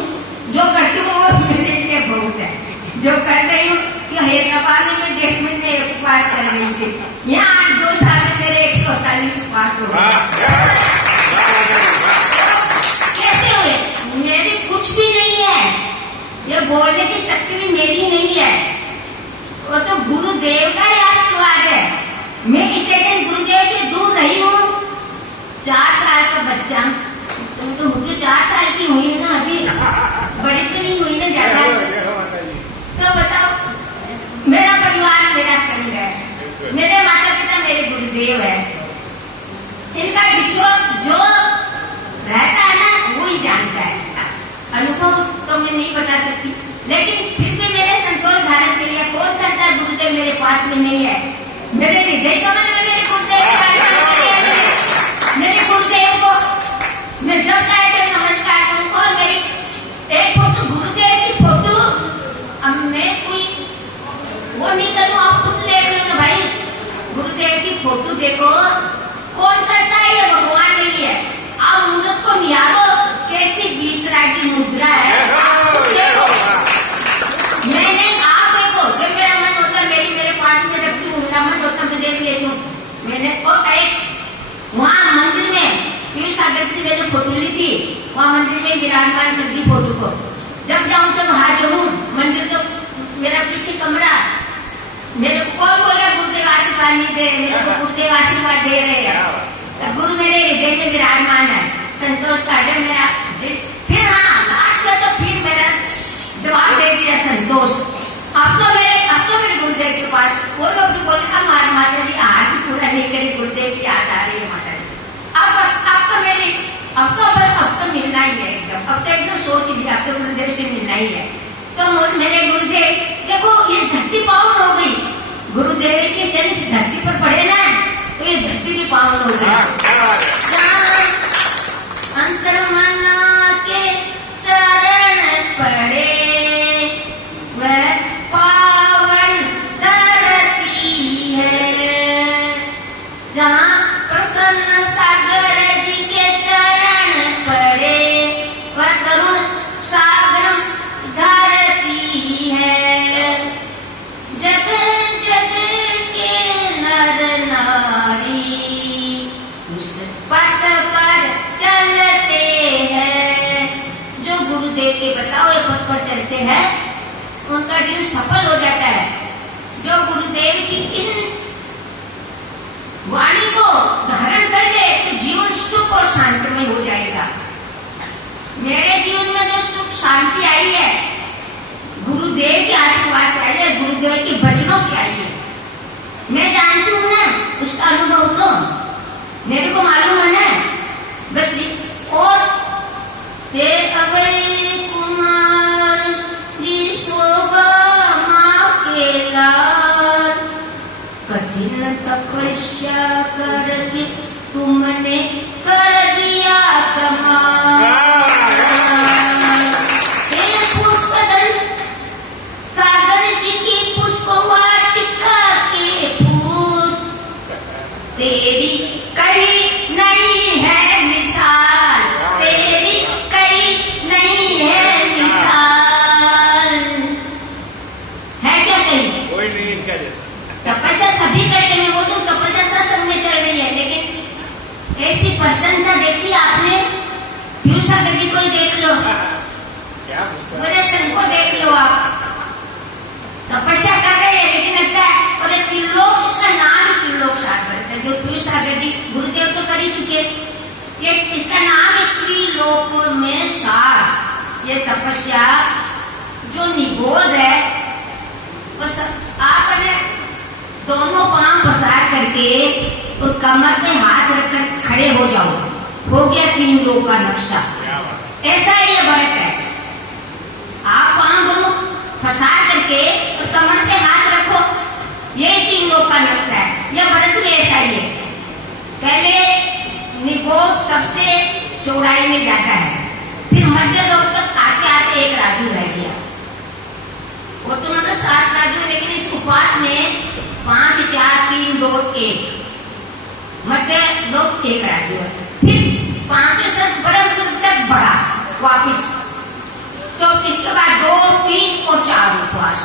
जो करती हूँ वो मेरे लिए बहुत है। जो कर रही हूँ कि हैदराबाद में 1.5 महीने उपवास कर रही थी, यहाँ 2 साल में मेरे 148 उपवास हो गए। कैसे हुए? मेरी कुछ भी नहीं है, ये बोलने की शक्ति भी मेरी नहीं है, वो तो गुरुदेव का ही आशीर्वाद है। मैं इतने दिन गुरुदेव से दूर रही हूँ। 4 साल का बच्चा, तुम तो 4 साल की हुई ना, अभी बड़ी तो नहीं हुई ना ज्यादा। तो बताओ, मेरा परिवार मेरा संग है, मेरे माता पिता मेरे गुरुदेव है। इनका बिछोड़ जो रहता है ना, वो ही जानता है। अनुभव तो मैं नहीं बता सकती, लेकिन फिर भी मेरे संतोष धारण के लिए कौन करता है? गुरुदेव मेरे पास में नहीं है, मेरे हृदय कमल में मेरे गुरुदेव मेरे गुरुदेव को मैं जब चाहे तब नमस्कार करूं। और मेरी एक फोटो गुरुदेव की फोटो, अब मैं कोई वो नहीं करूं, आप खुद देख लो ना भाई। गुरुदेव की फोटो देखो, कौन करता है? ये भगवान नहीं है। आप मूर्त को निहारो, कैसी गीतरागी मुद्रा है, आप खुद देखो। मैं नहीं, आप देखो। जब मेरा मन होता मेरे पास में रखती हूँ, मेरा मन होता मैं देख लेती हूँ। मैंने और एक वहाँ मंदिर में पीयूष सागर से मैंने फोटो ली थी, वहाँ मंदिर में विराजमान कर दी फोटो को। जब जाऊँ तो हाथ जोड़ूं, मंदिर तो मेरा पीछे कमरा, मेरे को कौन बोल रहा गुरुदेव आशीर्वाद नहीं दे रहे? मेरे को गुरुदेव आशीर्वाद दे रहे हैं। गुरु मेरे हृदय में विराजमान है, संतोष सागर मेरा। फिर हाँ, लास्ट में तो फिर मेरा जवाब दे दिया संतोष। अब तो मेरे गुरुदेव के पास वो लोग भी बोल रहे, हमारे माता जी हाथ भी पूरा नहीं करे, गुरुदेव की याद आ रही है माता जी। अब बस अब तो मिलना ही है एकदम। अब तो एकदम सोच लिया, अब तो गुरुदेव से मिलना ही है। तो मेरे गुरुदेव देखो, ये धरती पावन हो गई। गुरुदेव के जन्म से धरती पर पड़े ना, तो ये धरती भी पावन हो गई। अंतर मना के चरण पड़े, वह पावन धरती है। जहाँ प्रसन्न सागर जी के चरण पड़े, वह तरुण सागर धरती है। जग जग के नर नारी उस पथ पर चलते हैं। जो गुरुदेव के बताओ ये पथ पर चलते हैं, उनका जीवन सफल हो जाता है। जो गुरुदेव की इन वाणी को धारण कर ले तो जीवन सुख और शांतिमय हो जाएगा। मेरे जीवन में जो सुख शांति आई है गुरुदेव के आशीर्वाद से आई है, गुरुदेव के वचनों से आई है। मैं जानती हूँ ना उसका अनुभव, तो मेरे को मालूम है ना। बस और हे अभय कुमार जी शोभा माँ के लाल, कठिन तपस्या करके तुमने कर दिया कमाल। हे पुष्पदल सागर जी की पुष्प वाटिका के पुष्प, तेरी कहीं नहीं है मिसाल, तेरी कहीं नहीं है मिसाल। है क्या कहीं? कोई नहीं इनका जैसा। तपस्या सभी करते हैं, वो तो तपस्या सत्संग में चल रही है, लेकिन ऐसी प्रसन्नता देखी आपने? पीयूष जी को ही देख लो, क्या मेरे संग को देख लो। आप तपस्या कर रहे हैं लेकिन लगता है और ये त्रिलोक, इसका नाम ही त्रिलोक सागर है। जो पीयूष सागर जी गुरुदेव तो कर ही चुके, ये इसका नाम है त्रिलोक में सार। ये तपस्या जो निगोद है, बस आपने दोनों पांव पसार करके और कमर में हाथ रखकर खड़े हो जाओ, हो गया तीन लोक का नक्शा। ऐसा ही ये व्रत है। आप पांव दोनों पसार करके और कमर पे हाथ रखो, यही तीन लोक का नक्शा है। यह व्रत भी ऐसा ही है। पहले निगोद सबसे चौड़ाई में जाता है, फिर मध्य लोक तक आते आते एक राजू रह गया। वो तो मतलब 7 राजू, लेकिन इस उपवास में 5 4 3 2 1 मध्य लोक एक राजू है। फिर 5 से ब्रह्म सुख तक बढ़ा वापिस, तो इसके बाद 2 3 और 4 उपवास,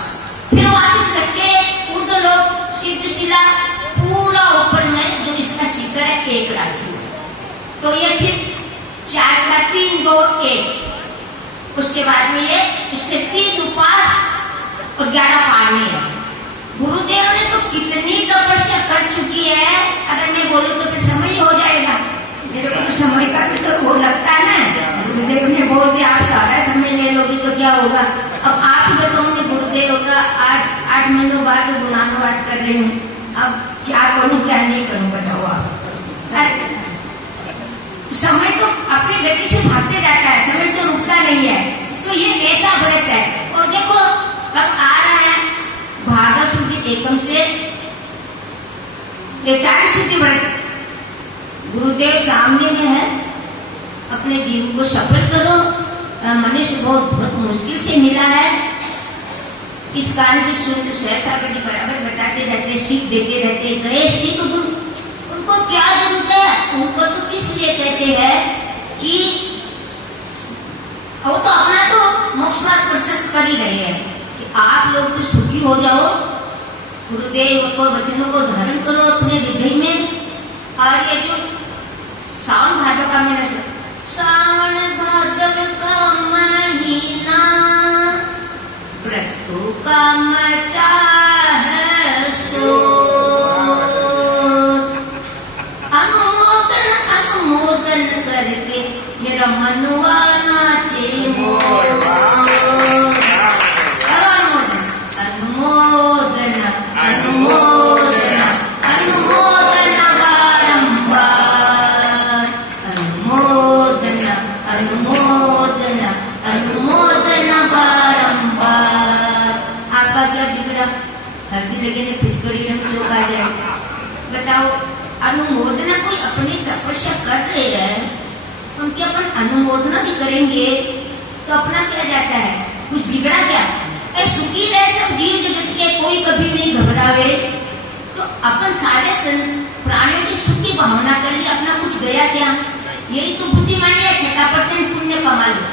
फिर वापिस रखते ऊर्ध्व लोक सिद्ध शिला पूरा ऊपर में जो इसका शिखर है एक राजू। तो ये फिर 4 का 3 2 1, उसके बाद में ये इसके 30 उपवास और 11 पानी है। गुरुदेव ने तो कितनी तपस्या कर चुकी है, अगर मैं बोलूं तो फिर समय ही हो जाएगा। मेरे को समय का भी तो वो लगता है ना। गुरुदेव ने बोल दिया आप सारा समय ले लोगी तो क्या होगा। अब आप ही बताओगे गुरुदेव का 8 महीनों बाद गुणानुवाद कर रही हूँ, अब क्या करूँ क्या नहीं करूँ बताओ आप। समय तो अपनी गति से भागते जाता है, समय तो रुकता नहीं है। तो ये ऐसा व्रत है। और देखो अब आ रहा है भाद्र शुद्ध एकम से ये 40 शुद्धि व्रत गुरुदेव सामने में है। अपने जीवन को सफल करो। मनुष्य बहुत मुश्किल से मिला है। इस कारण से सूर्य सहसा कभी बराबर बताते रहते, सीख देते रहते। गए सीख गुरु, उनको क्या जरूरत है? उनको तो किस लिए कहते हैं कि वो तो अपना तो मोक्ष मार्ग प्रशस्त कर ही रहे हैं कि आप लोग भी सुखी हो जाओ। गुरुदेव को वचनों को धारण करो अपने हृदय में। और ये जो सावन भादव का महीना, सावन भादव का महीना व्रतों का मचा है शोर, अनुमोदन अनुमोदन करके मेरा मनवा नाचे मोर। अनुमोदन अनुमोदन अनुमोदन बारंबार, अनुमोदन अनुमोदन अनुमोदन बारंबार। आपका क्या बिगड़ा? हल्दी लगे तो फिटकड़ी रंग चौक आ जाए। बताओ, अनुमोदना कोई अपनी तपस्या कर रहे हैं, उनके अपन अनुमोदना भी करेंगे तो अपना क्या जाता है? कुछ बिगड़ा क्या? सुखी रहे सब जीव जगत के, कोई कभी नहीं घबरावे। तो अपन सारे प्राणियों की सुख की भावना कर ली, अपना कुछ गया क्या? यही तो बुद्धिमानी है। 6% पुण्य कमा लो।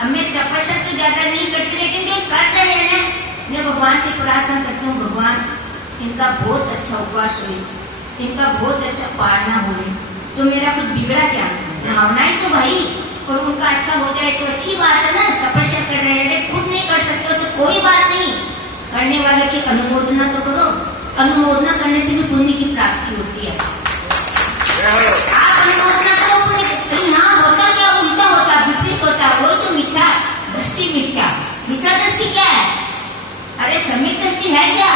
अब मैं तपस्या तो ज्यादा नहीं करती, लेकिन जो कर रहे हैं मैं भगवान से प्रार्थना करती हूँ, भगवान इनका बहुत अच्छा उपवास हुई, इनका बहुत अच्छा पालना हुई, तो मेरा कुछ बिगड़ा क्या? भावना ही तो भाई और उनका अच्छा हो जाए तो अच्छी बात है ना, तपस्या कर रहे हैं, खुद नहीं कर सकते हो तो कोई बात नहीं, करने वाले की अनुमोदना तो करो, अनुमोदना करने से भी पुण्य की प्राप्ति होती है। आप अनुमोदना करो पुण्य, हाँ होता क्या, उल्टा होता, विपरीत होता, वो तो मिथ्या दृष्टि, मिथ्या दृष्टि क्या है? अरे सम्यक दृष्टि है क्या?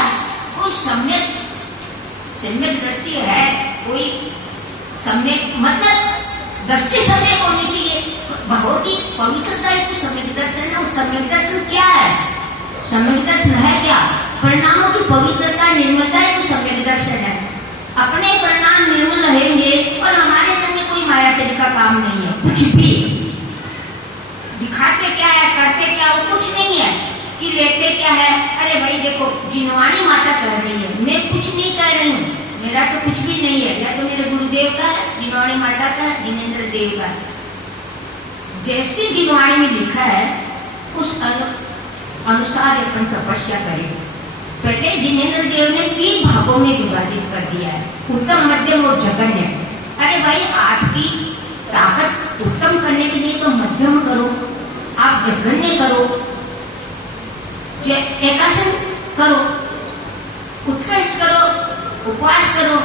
कोई सम्यक दृष्टि है, कोई सम्यक मतलब दृष्टि सम्यक होनी चाहिए, बहुत ही पवित्रता है, तो सम्यक दर्शन है। सम्यक दर्शन क्या है? सम्यक दर्शन है क्या? परिणामों की पवित्रता, निर्मलता है, तो सम्यक दर्शन है। अपने परिणाम निर्मल रहेंगे और हमारे संग कोई मायाचरी का काम नहीं है, कुछ भी दिखाते क्या है, करते क्या, वो कुछ नहीं है कि लेते क्या है। अरे भाई देखो, जिनवाणी माता कह रही है, मैं कुछ नहीं कह रही हूँ, मेरा तो कुछ भी नहीं है, या तो मेरे गुरुदेव का है, जिनवाणी माता का, जिनेन्द्र देव का। जैसी जिनवाणी में लिखा है उस अनुसार अपन तपस्या करें। पहले जिनेन्द्र देव ने 3 भागों में विभाजित कर दिया है, उत्तम, मध्यम और जघन्य। अरे भाई आपकी ताकत उत्तम करने के लिए तो मध्यम करो, आप जघन्य करो, एकासन करो, उत्कृष्ट करो, उपवास करो,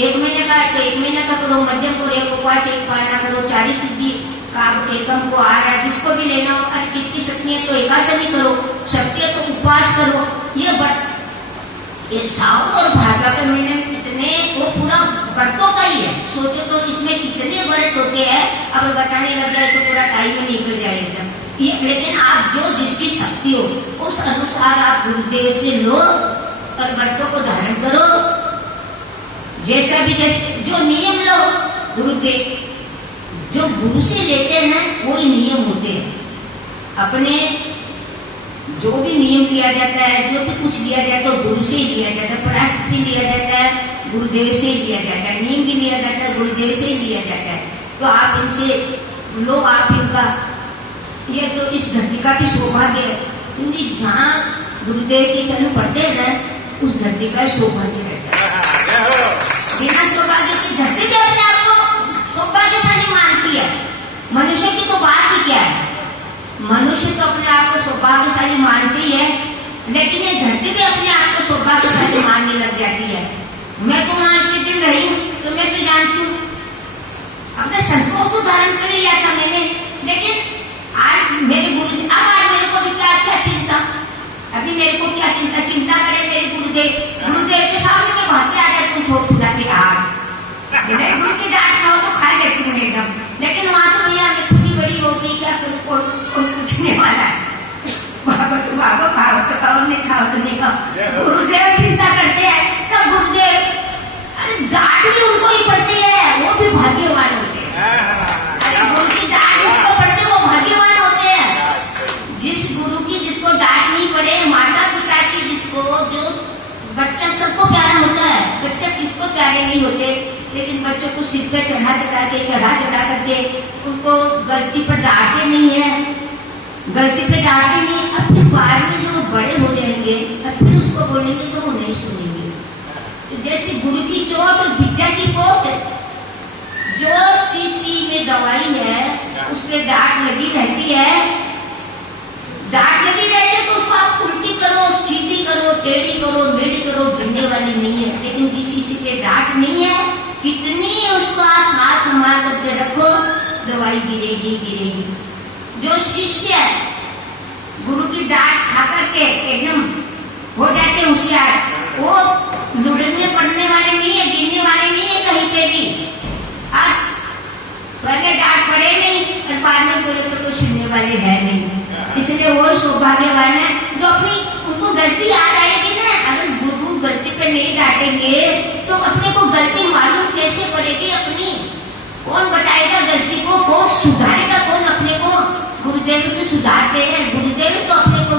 1 महीने का है तो 1 महीने का करो, मध्यम करो, 1 उपवास 1 पालना करो, 40 शुद्धि का एकम को आ रहा है, जिसको भी लेना हो, अरे किसकी शक्ति है तो एकासन ही करो, शक्ति है तो उपवास करो। ये सावन और भाद्र के महीने में कितने, वो पूरा व्रतों का ही है, सोचो तो इसमें कितने व्रत होते हैं, अब बताने लग जाए तो पूरा टाइम में निकल जाए एकदम। लेकिन आप जो जिसकी शक्ति हो उस अनुसार आप गुरुदेव से लो और व्रतों को धारण करो, जैसा भी जैसे जो नियम लो गुरुदेव, जो गुरु से लेते हैं ना वही नियम होते हैं। अपने जो भी नियम लिया जाता है, जो भी कुछ लिया जाता है तो गुरु से ही लिया जाता है, पराशर भी लिया जाता है, गुरुदेव से ही लिया जाता है, नियम भी लिया जाता है, गुरुदेव से ही लिया जाता है। तो आप इनसे लो, आप इनका, ये तो इस धरती का भी सौभाग्य है, क्योंकि जहाँ गुरुदेव के चरण पड़ते हैं ना उस धरती का सौभाग्य रहता है। बिना सौभाग्य की धरती भी अपने आप को सौभाग्यशाली मानती है। मनुष्य की तो बात ही क्या है, मनुष्य तो अपने आप को सौभाग्यशाली मानती है, लेकिन ये धरती भी अपने आप को सौभाग्यशाली मानने लग जाती है। मैं तो वहां इतने दिन रही हूँ तो मैं भी जानती हूँ, अपने संतोष को धारण कर लिया था मैंने, लेकिन आज मेरे गुरु, अब आज मेरे को भी क्या चिंता, अभी मेरे को क्या चिंता करे मेरे गुरुदेव के सामने में भागते आ जाए, तुम छोड़ छुड़ा के मेरे गुरु की डांट खाओ तो खा लेती हूँ एकदम, लेकिन वहां तो भैया मैं खुदी बड़ी होगी, क्या कोई पूछने वाला है, भागो तो खाओ, नहीं खाओ तो नहीं खाओ। गुरुदेव चिंता करते हैं, कब गुरुदेव, अरे डांट भी उनको ही पड़ती है, वो भी भाग्यवान होते हैं। अरे गुरु की डांट जिसको पड़ती है वो भाग्यवान होते हैं। जिस गुरु की जिसको डांट नहीं पड़े, माता पिता की जिसको, जो बच्चा सबको प्यारा होता है, बच्चा किसको प्यारे नहीं होते, लेकिन बच्चों को सिर पे चढ़ा चढ़ा करके उनको गलती पर डांटते नहीं है, गलती पे डांटते नहीं। अब फिर बाद में जो बड़े हो जाएंगे अब फिर उसको बोलेंगे तो वो नहीं सुनेंगे। तो जैसे गुरु की चोट और विद्या की पोट, जो शीशी में दवाई है उसमें डांट लगी रहती है, डांट लगी रहती है तो उसको आप उल्टी करो, सीधी करो, टेढ़ी करो, मेढ़ी करो, गिरने वाली नहीं है। लेकिन जिस शीशी पे डांट नहीं है, कितनी उसको हाथ संभाल करके रखो, दवाई गिरेगी। जो शिष्य गुरु की डांट खा करके एकदम हो जाते होशियार, वो लुढ़ने पड़ने वाले नहीं है, गिरने वाले नहीं है कहीं पे भी। आज पहले डांट पड़े नहीं और बाद में बोले तो कुछ सुनने वाले है नहीं। इसलिए वो सौभाग्यवान है जो अपनी, उनको गलती याद आएगी ना। अगर गुरु गलती पे नहीं डांटेंगे तो अपने को गलती मालूम कैसे पड़ेगी अपनी, कौन बताएगा गलती को, कौन सुधारेगा, कौन अपने को। गुरुदेव तो सुधारते हैं, गुरुदेव तो अपने को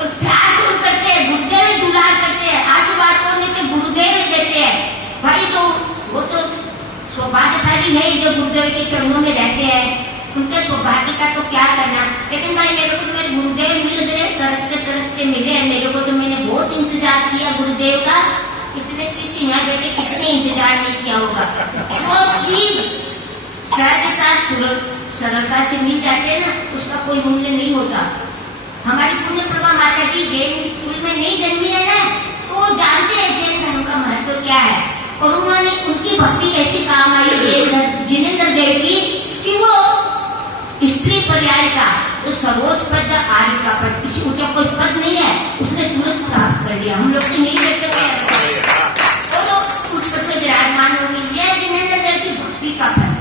और प्यार दूर करते हैं, गुरुदेव ही दुलार करते हैं, आशीर्वाद कौन देते, गुरुदेव ही देते हैं भाई। तो वो तो सौभाग्यशाली है जो गुरुदेव के चरणों में रहते हैं, उनके सौभाग्य का तो क्या करना। लेकिन भाई मेरे को तो मेरे गुरुदेव मिल गए, तरसते मिले हैं मेरे को, तो मैंने बहुत इंतजार किया गुरुदेव का। इतने शिष्य यहाँ बैठे, किसने इंतजार नहीं किया होगा। वो चीज सहजता सरलता से मिल जाते हैं ना, उसका कोई मूल्य नहीं होता। हमारी पुण्य प्रभा माता जी जैन कुल में नहीं जन्मी है ना, तो वो जानते हैं जैन धर्म का महत्व क्या है, और उन्होंने उनकी भक्ति ऐसी काम आई जिनेंद्र देव की कि वो स्त्री पर्याय का जो सर्वोच्च पद आर्य का पद, किसी ऊंचा कोई पद नहीं है, उसने तुरंत प्राप्त कर लिया। हम लोग के नहीं बैठे हुए वो लोग उस पद में विराजमान हो गए। यह जिनेंद्र देव की भक्ति का फल,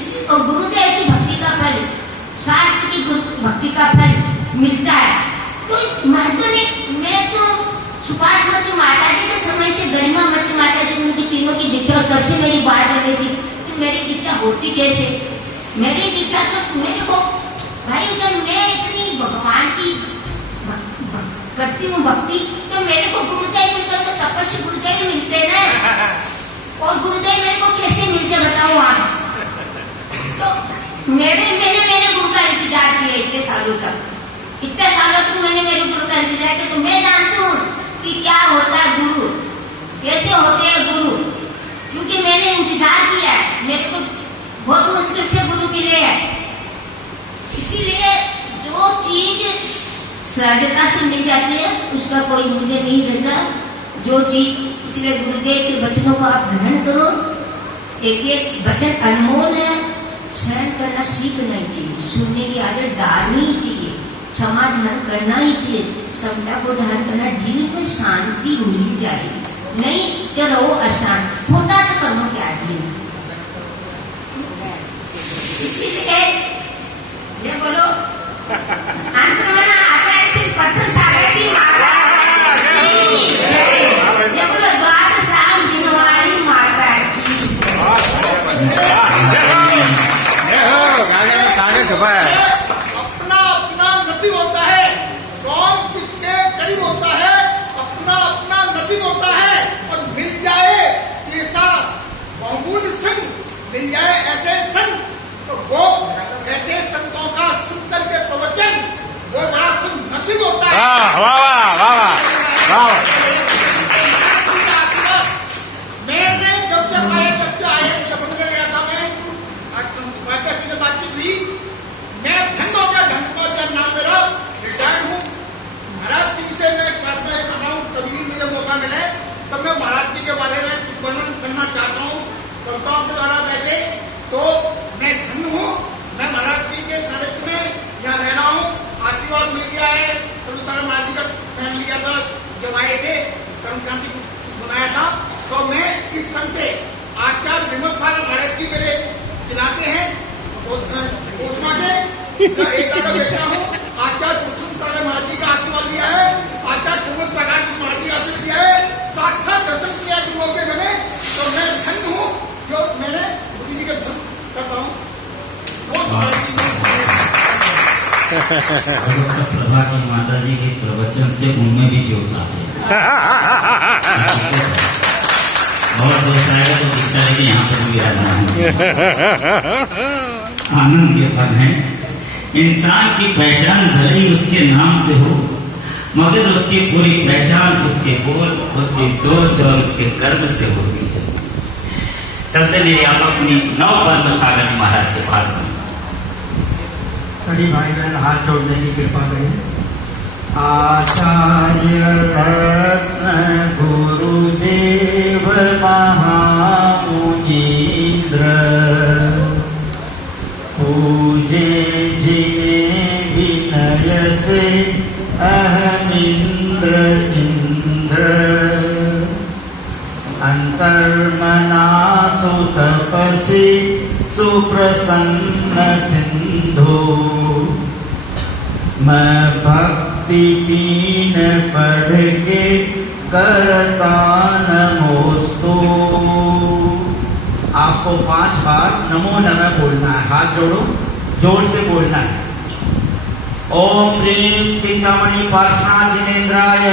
इसी को गुरुदेव की भक्ति का फल, शास्त्र की भक्ति का फल मिलता है। तो महत्व नहीं, मैं तो सुभाषमती माता जी के समय से गरिमामती माता जी उनकी तीनों की दीक्षा, और तब से मेरी बात हो रही थी कि मेरी दीक्षा होती कैसे। मेरी दीक्षा तो मेरे को भाई, जब मैं इतनी भगवान की करती हूँ भक्ति, तो मेरे को गुरुदेव मिलते तो तपस्वी गुरुदेव मिलते ना, और गुरुदेव मेरे को कैसे मिलते बताओ आप। तो मैंने गुरु का इंतजार किया इतने सालों तक, इतने सालों तक मैंने मेरे गुरु का इंतजार किया। तो मैं जानती हूँ कि क्या होता है गुरु, कैसे होते हैं गुरु, क्योंकि मैंने इंतजार किया है। मेरे को बहुत मुश्किल से गुरु मिले हैं, इसीलिए जो चीज सहजता से मिल जाती है उसका कोई मूल्य नहीं रहता। जो चीज, इसलिए गुरुदेव के वचनों को आप ग्रहण करो। एक एक वचन अनमोल है, सहन करना सीखना ही चाहिए, सुनने की आदत डालनी ही चाहिए, क्षमा धारण करना ही चाहिए, समता को धारण करना, जीवन में शांति मिल जाएगी। नहीं तो रहो अशांत, होता तो करो क्या जीवन। इसीलिए ये बोलो अंतर्मना आचार्य श्री प्रसन्न सागर जी महाराज की जय। ये बोलो द्वार शाम दिनवारी माता की अपना अपना नसीब होता है, कौन किसके करीब होता है, अपना अपना नसीब होता है। और मिल जाए ऐसा बहुमूल्य संग, मिल जाए ऐसे संग, तो वो ऐसे संतों का सुन करके प्रवचन, वो बड़ा सुन नसीब होता है। मैंने जब से आए जब गया था, मैं से बातचीत हुई, मैं धन्य हो गया नाम मेरा, रिटायर्ड हूँ। महाराज जी से मैं प्रार्थना कर रहा हूँ, कभी मुझे मौका मिले तब मैं महाराज जी के बारे में कुछ वर्णन करना चाहता हूँ कविताओं के द्वारा। वैसे तो मैं धन्य हूँ, मैं महाराज जी के सानिध्य में यहाँ रह रहा हूँ, आशीर्वाद मिल गया है। तो सारा महाराज जी का फैन लिया था जब आए थे, कर्म क्रांति बनाया था, तो मैं इस संघ से आचार्य विमल सागर महाराज जी मेरे चिलाते हैं, ओस्मा के एक बेटा हूँ। आचार्य कुसुम सागर महाराज जी का आशीर्वाद लिया है, आचार्य सुमन सागर जी महाराज जी का आशीर्वाद लिया है, साक्षात दर्शन किया गुरुओं के मैंने। तो मैं धन्य हूँ जो मैंने गुरु जी के दर्शन कर रहा हूँ। प्रभा की माता जी के प्रवचन से उनमें भी जोश आ गया, बहुत जोश आएगा तो दीक्षा लेके यहाँ पर भी आना है। आनंद के पल है। इंसान की पहचान भले ही उसके नाम से हो, मगर उसकी पूरी पहचान उसके बोल, उसकी सोच और उसके कर्म से होती है। चलते मेरे आप अपनी नव ब्रह्म सागर महाराज के पास में सभी भाई बहन हाथ जोड़ने की कृपा करें। आचार्य रत्न गुरुदेव महामुनीन्द्र, पूजे जिन्हें विनय से अहमिंद्र इंद्र, अंतर्मना सुतपसी सुप्रसन्न सिंधु, मैं भक्ति तीन पढ़ के करता नमोस्तु। आपको 5 बार नमो नमः बोलना है, हाथ जोड़ो, जोर से बोलना है। ओम ह्रीं चिंतामणि पार्श्वनाथ जिनेन्द्राय,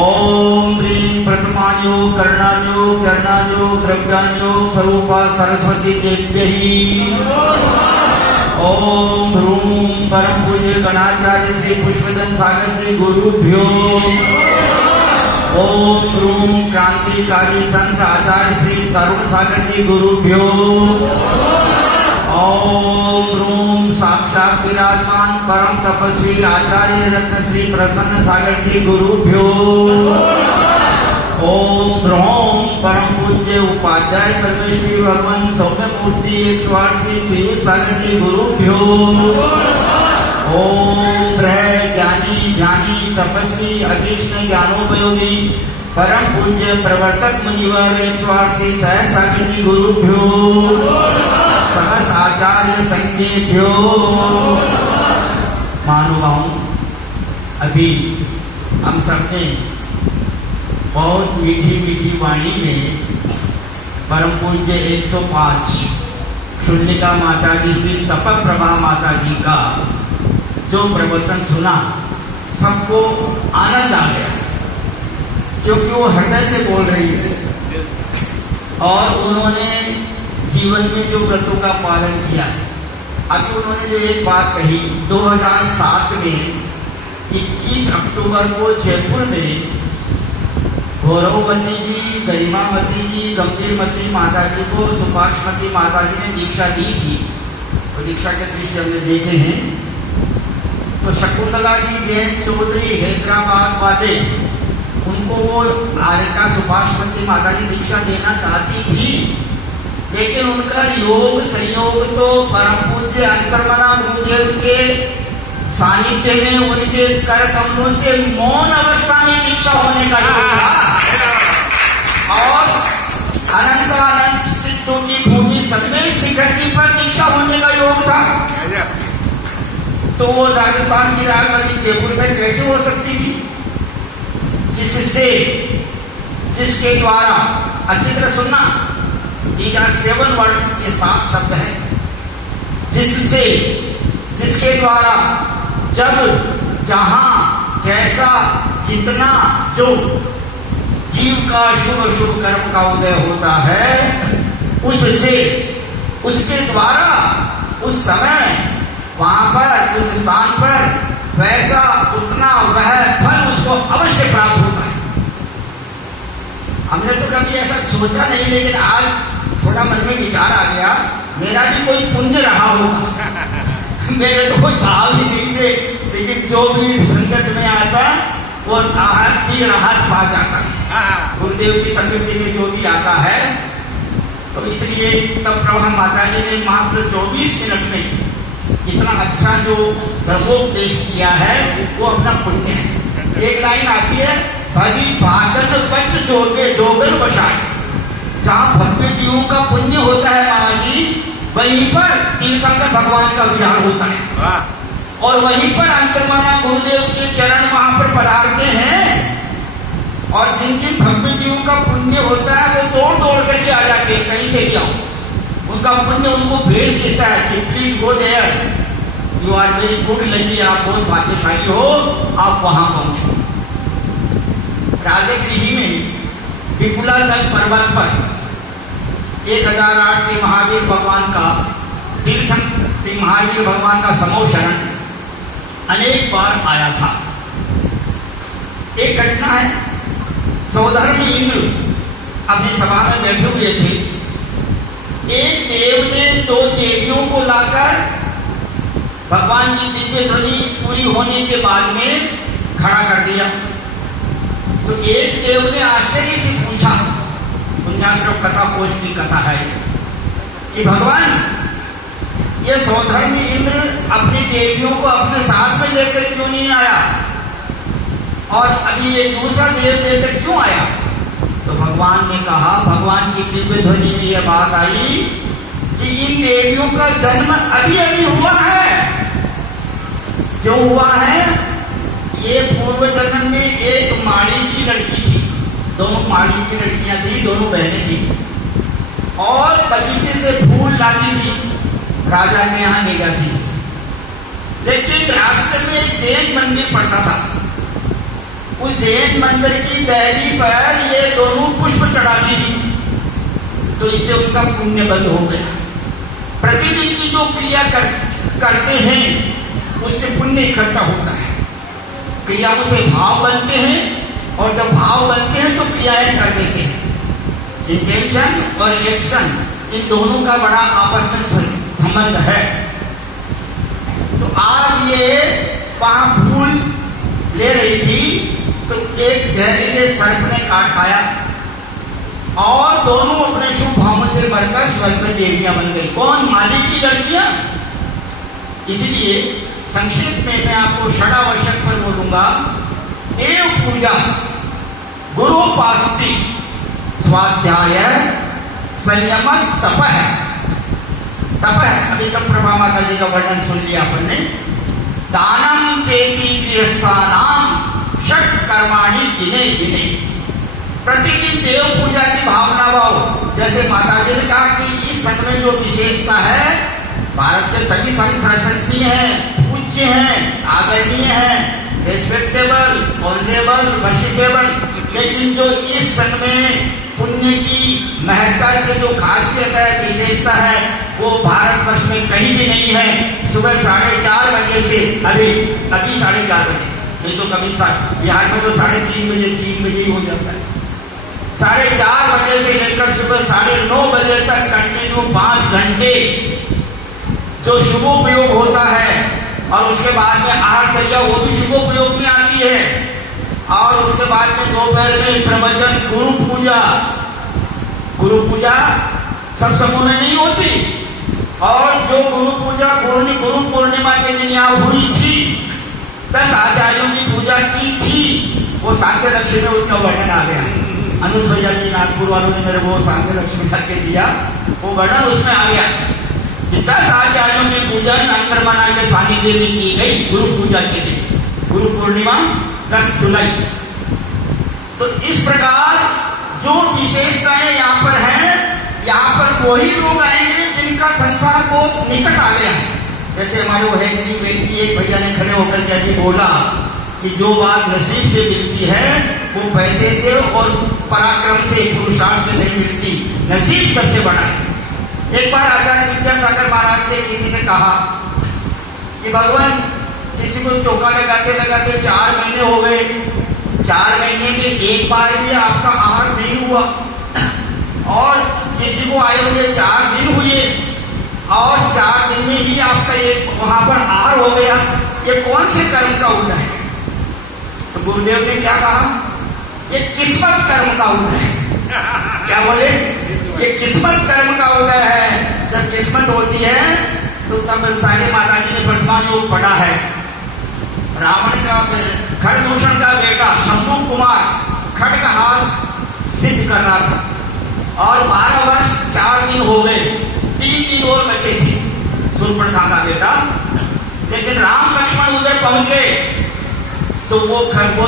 ओम ह्रीं प्रथमायोग कर्णायोग चरणायोग द्रव्यायोग स्वरूपा सरस्वती देव्यै, ओम ह्रूं परम पूज्य गणाचार्य श्री पुष्पदन सागर जी गुरुभ्यो, ओम ह्रूं क्रांतिकारी संत आचार्य श्री तरुण सागर जी गुरुभ्यो, ओम रूम साक्षात विराजमान परम तपस्वी आचार्य रत्न श्री प्रसन्न सागर जी गुरुभ्यो। ओम ब्रह्म परम पूज्य उपाध्याय परमेश्वरी भगवान सौम्य मूर्ति 108 श्री पीयूष सागर जी गुरुभ्यो। ओम ब्रह्म ज्ञानी ध्यानी तपस्वी अभीष्ण ज्ञानोपयोगी परम पूज्य प्रवर्तक मुनिवर 108 श्री सहज सागर जी गुरुभ्यो। सहस आचार्य संज्ञेभ्यो। महानुभावों, अभी हम सबने बहुत मीठी मीठी वाणी में परम पूज्य 105 शून्यका माता जी श्री तपप्रभा माता जी का जो प्रवचन सुना, सबको आनंद आ गया, क्योंकि वो हृदय से बोल रही है और उन्होंने जीवन में जो व्रतों का पालन किया। अभी उन्होंने जो एक बात कही, 2007 में 21 अक्टूबर को जयपुर में गौरवमती जी, गरिमावती जी, गंभीरमती माता जी को सुभाषमती माता जी ने दीक्षा दी थी। तो दीक्षा के दृश्य हमने देखे हैं। तो शकुंतला जी जैन चौधरी हैदराबाद वाले, उनको वो आर्यका सुभाषमती माता जी दीक्षा देना चाहती थी, लेकिन उनका योग संयोग तो परम पूज्य अंतर्मना गुरुदेव के सानिध्य में उनके कर कमलों से मौन अवस्था में दीक्षा होने का योग था और अनंत अनंत सिद्धों की भूमि सतमेश शिखर जी पर दीक्षा होने का योग था। तो वो राजस्थान की राजधानी जयपुर में कैसे हो सकती थी, जिसके द्वारा, अच्छी तरह सुनना, These are 7 words के 7 शब्द हैं, जिसके द्वारा जब जहां जैसा जितना जो जीव का शुभ शुभ कर्म का उदय होता है, उसके द्वारा उस समय वहां पर उस स्थान पर वैसा उतना वह फल उसको अवश्य प्राप्त होता है। हमने तो कभी ऐसा सोचा नहीं, लेकिन आज थोड़ा मन में विचार आ गया, मेरा भी कोई पुण्य रहा होगा। मेरे तो कोई भाव ही नहीं थे, लेकिन जो भी संगत में आता वो आहत भी राहत पा जाता है। गुरुदेव की संगति में जो भी आता है, तो इसलिए तब प्रभा माता जी ने मात्र 24 मिनट में इतना अच्छा जो धर्मोपदेश किया है, वो अपना पुण्य है। एक लाइन आती है, भगी भागन बच जोगे जोगन बसाए। जहाँ भव्य जीवों का पुण्य होता है मामा जी, वहीं पर तीर्थंकर भगवान का विहार होता है और वहीं पर अंतर्मना गुरुदेव के चरण वहां पर पधारते हैं। और जिन जिन भव्य जीवों का पुण्य होता है, वो दौड़ दौड़ करके आ जाते हैं, कहीं से भी आओ, उनका पुण्य उनको भेज देता है कि please go there, you are very good lucky, आप बहुत भाग्यशाली हो, आप वहां पहुंचो। राजगृह में विपुलाचल पर्वत पर 1008 से महावीर भगवान का महावीर भगवान का समोशरण अनेक बार आया था। एक घटना है, सौधर्म इंद्र अपनी सभा में बैठे हुए थे। एक देव ने 2 देवियों को लाकर भगवान की दिव्य ध्वनि पूरी होने के बाद में खड़ा कर दिया। तो एक देव ने आश्चर्य से पूछा, पुण्याश्रम कथा कोश की कथा है कि भगवान, ये सौधर्मी इंद्र अपनी देवियों को अपने साथ में लेकर क्यों नहीं आया और अभी एक दूसरा देव लेकर क्यों आया? तो भगवान ने कहा, भगवान की दिव्य ध्वनि में यह बात आई कि इन देवियों का जन्म अभी अभी हुआ है। जो हुआ है, ये पूर्व जन्म में एक माड़ी की लड़की थी, दोनों माड़ी की लड़कियां थी, दोनों बहनें थी और बगीचे से फूल लाती थी, राजा के यहाँ ले जाती थी। लेकिन रास्ते में एक जैन मंदिर पड़ता था, उस जैन मंदिर की दहली पर ये दोनों पुष्प चढ़ाती थी, तो इससे उनका पुण्य बंद हो गया। प्रतिदिन की जो क्रिया करते हैं, उससे पुण्य इकट्ठा होता है। क्रियाओं से भाव बनते हैं और जब भाव बनते हैं तो क्रियाएं कर देते हैं। इंटेंशन और एक्शन, इन दोनों का बड़ा आपस में संबंध है। तो आज ये वहां फूल ले रही थी तो एक जहरीले सर्प ने काट खाया और दोनों अपने शुभ भावों से मरकर स्वर्ग में देवियां बन गई। कौन? मालिक की लड़कियां। इसलिए संक्षिप्त में मैं आपको षडावश्यक पर बोलूंगा। देव पूजा, गुरुपास्ति, स्वाध्याय, संयम, तप है। तप है, अभी तक प्रभा माता जी का वर्णन सुन लिया अपन ने। दानम चेति गृहस्थानाम षट कर्माणि दिने दिने। प्रतिदिन देव पूजा की भावना भाव। जैसे माता जी ने कहा कि इस संघ में जो विशेषता है, भारत के सभी संघ प्रशंसनीय हैं, पूज्य हैं, आदरणीय हैं, रेस्पेक्टेबल, ऑनरेबल, वर्शिपेबल, लेकिन जो इस संघ में पुण्य की महत्ता से जो खासियत है, विशेषता है, वो भारतवर्ष में कहीं भी नहीं है। सुबह 4:30 बजे से अभी 4:30 बजे, नहीं तो कभी बिहार में तो 3:30 बजे 3 बजे ही हो जाता है। 4:30 बजे से लेकर सुबह 9:30 बजे तक कंटिन्यू 5 घंटे जो शुभोपयोग होता है, और उसके बाद में आहारचर्या वो भी शुभोपयोग में आती है। और उसके बाद में दोपहर में प्रवचन, गुरु पूजा। गुरु पूजा सब समूह में नहीं होती, और जो गुरु पूजा गुरु पूर्णिमा के दिन यहाँ हुई थी, 10 आचार्यों की पूजा की थी, वो सांख्य लक्ष्मी में उसका वर्णन आ गया। अनुज भैया जी नागपुर वालों ने मेरे को सांख्य लक्ष्मी करके दिया, वो वर्णन उसमें आ गया कि 10 आचार्यों की पूजा अंतर्मना के सानिध्य में की गई गुरु पूजा के दिन, गुरु पूर्णिमा 10 जुलाई। तो इस प्रकार जो विशेषताएं यहाँ पर हैं, यहाँ पर वही लोग आएंगे जिनका संसार बहुत निकट आ गया है। जैसे हमारे वो हिंदी व्यक्ति एक भैया ने खड़े होकर के अभी बोला कि जो बात नसीब से मिलती है वो पैसे से और पराक्रम से, पुरुषार्थ से नहीं मिलती, नसीब सबसे बड़ा है। एक बार आचार्य विद्यासागर महाराज से किसी ने कहा कि भगवान, किसी को चौका लगाते लगाते 4 महीने हो गए, 4 महीने में एक बार भी आपका आहार नहीं हुआ, और किसी को आए हुए 4 दिन हुए, और 4 दिन में ही आपका एक वहां पर आहार हो गया, ये कौन से कर्म का उदय है? तो गुरुदेव ने क्या कहा? ये किस्मत कर्म का उदय है। क्या बोले? ये किस्मत कर्म का उदय है। जब किस्मत होती है तो तब सारे माता जी ने प्रतिमा योग पढ़ा है। रावण का, खरदूषण का बेटा शंभु कुमार खड्गहास सिद्ध कर रहा था, और 12 वर्ष 4 दिन हो गए, 3 दिन और बचे थे शूर्पणखा का बेटा। लेकिन राम लक्ष्मण उधर पहुंच गए तो वो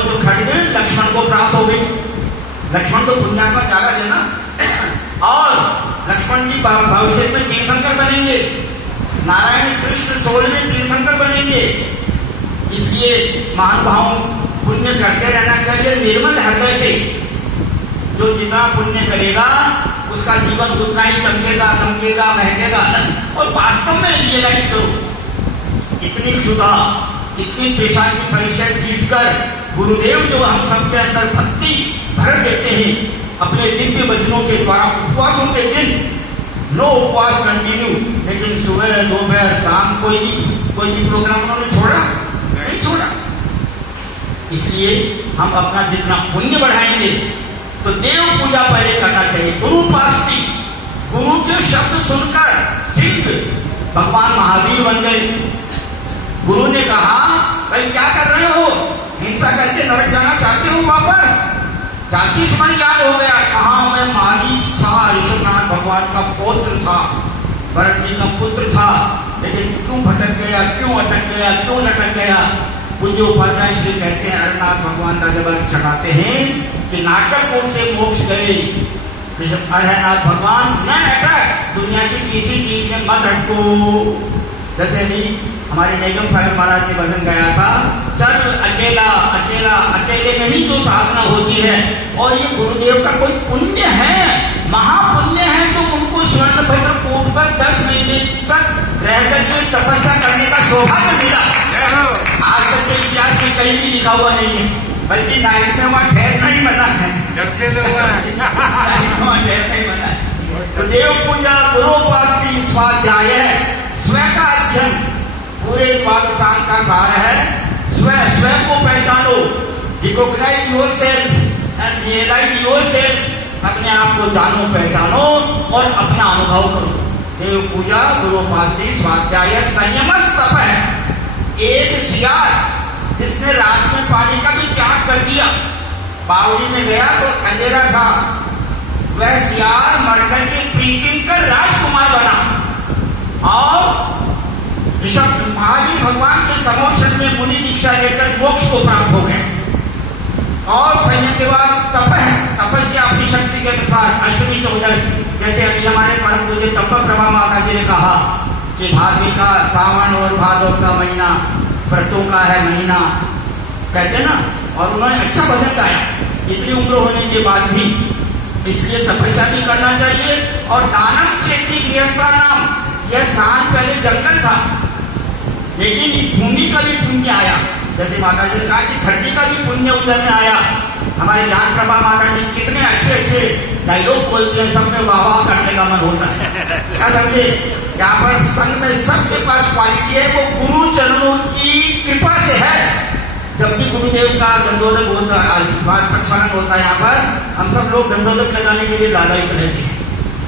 जो खड्ग लक्ष्मण को प्राप्त हो गई। लक्ष्मण तो पुण्यात्मा ज्यादा है ना, और लक्ष्मण जी भविष्य में तीर्थंकर बनेंगे, नारायण कृष्ण 16वें तीर्थंकर बनेंगे। इसलिए महानुभाव पुण्य करते रहना चाहिए निर्मल हृदय से। जो जितना पुण्य करेगा उसका जीवन उतना ही चमकेगा, दमकेगा, महकेगा। और वास्तव में रियलाइज करो, इतनी क्षुधा, इतनी तृषा की परीक्षा जीत कर गुरुदेव जो हम सबके अंदर भक्ति भर देते हैं अपने दिव्य वचनों के द्वारा। उपवासों के दिन नो उपवास कंटिन्यू, लेकिन सुबह दोपहर शाम कोई भी प्रोग्राम उन्होंने छोड़ा नहीं छोड़ा। इसलिए हम अपना जितना पुण्य बढ़ाएंगे तो देव पूजा पहले करना चाहिए। गुरुपास्ति, गुरु के शब्द सुनकर सिद्ध भगवान महावीर बन गए। गुरु ने कहा, भाई क्या कर रहे हो? हिंसा करके नरक जाना चाहते हो वापस? जाति स्मरण याद हो गया। कहा मैं मारीच था, ऋषभनाथ भगवान का पौत्र था, भरत जी का पुत्र था, लेकिन क्यों भटक गया, क्यों अटक गया, क्यों लटक गया? पूज्य उपाध्याय श्री कहते हैं, अरनाथ भगवान का जब अर्थ चढ़ाते हैं कि नाटक से मोक्ष गए अरनाथ भगवान, न अटक, दुनिया की किसी चीज में मत अटको। जैसे अभी हमारे निगम सागर महाराज ने भजन गाया था, चल अकेला अकेला, अकेले में ही जो साधना होती है। और ये गुरुदेव का कोई पुण्य है, महापुण्य है, जो उनको स्वर्ण भद्र कोट पर 10 महीने तक रह करके तपस्या करने का सौभाग्य मिला। आज तक के इतिहास में कहीं भी लिखा हुआ नहीं है, बल्कि नाइट में वहां ठहरना ही मना है। नाइट में वहां ठहरना ही मना है। तो देव पूजा, गुरुपास्ति, स्वाध्याय, पूरे द्वादशांग का सार है, स्वयं को पहचानो, recognise yourself and realise yourself. अपने आप को जानो, पहचानो और अपना अनुभव करो। देव पूजा, गुरुपासना, स्वाध्याय, संयम, तप है। एक सियार जिसने रात में पानी का भी त्याग कर दिया, बावड़ी में गया तो अंधेरा था, वह सियार मरकर के प्रीतिंकर राजकुमार बना और ऋषभ महाजी भगवान के समोषण में मुनि दीक्षा लेकर मोक्ष को प्राप्त हो गए। और संयम के बाद तप है, तपस्या अपनी शक्ति के अनुसार अष्टमी 14, जैसे अभी हमारे परम पूज्य तप प्रभा माता जी ने कहा कि भाद्वी का सावन और भादव का महीना व्रतों का है महीना, कहते ना। और उन्होंने अच्छा भजन गाया इतनी उम्र होने के बाद भी। इसलिए तपस्या भी करना चाहिए। और दानम चेती गृहस्था नाम, यह स्थान पहले जंगल था, लेकिन इस भूमि का भी पुण्य आया। जैसे माता जी ने कहा कि धरती का भी पुण्य उधर में आया। हमारे ज्ञान प्रभा माता जी कितने अच्छे अच्छे डायलॉग बोलते हैं, सब में वाह वाह करने का मन होता है। क्या समझे, यहाँ पर संघ में सबके पास क्वालिटी है, वो गुरु चरणों की कृपा से है। जब भी गुरुदेव का गंधोदक होता है, प्रक्षालन होता है, यहाँ पर हम सब लोग गंधोदक लगाने के लिए लालायित रहते हैं।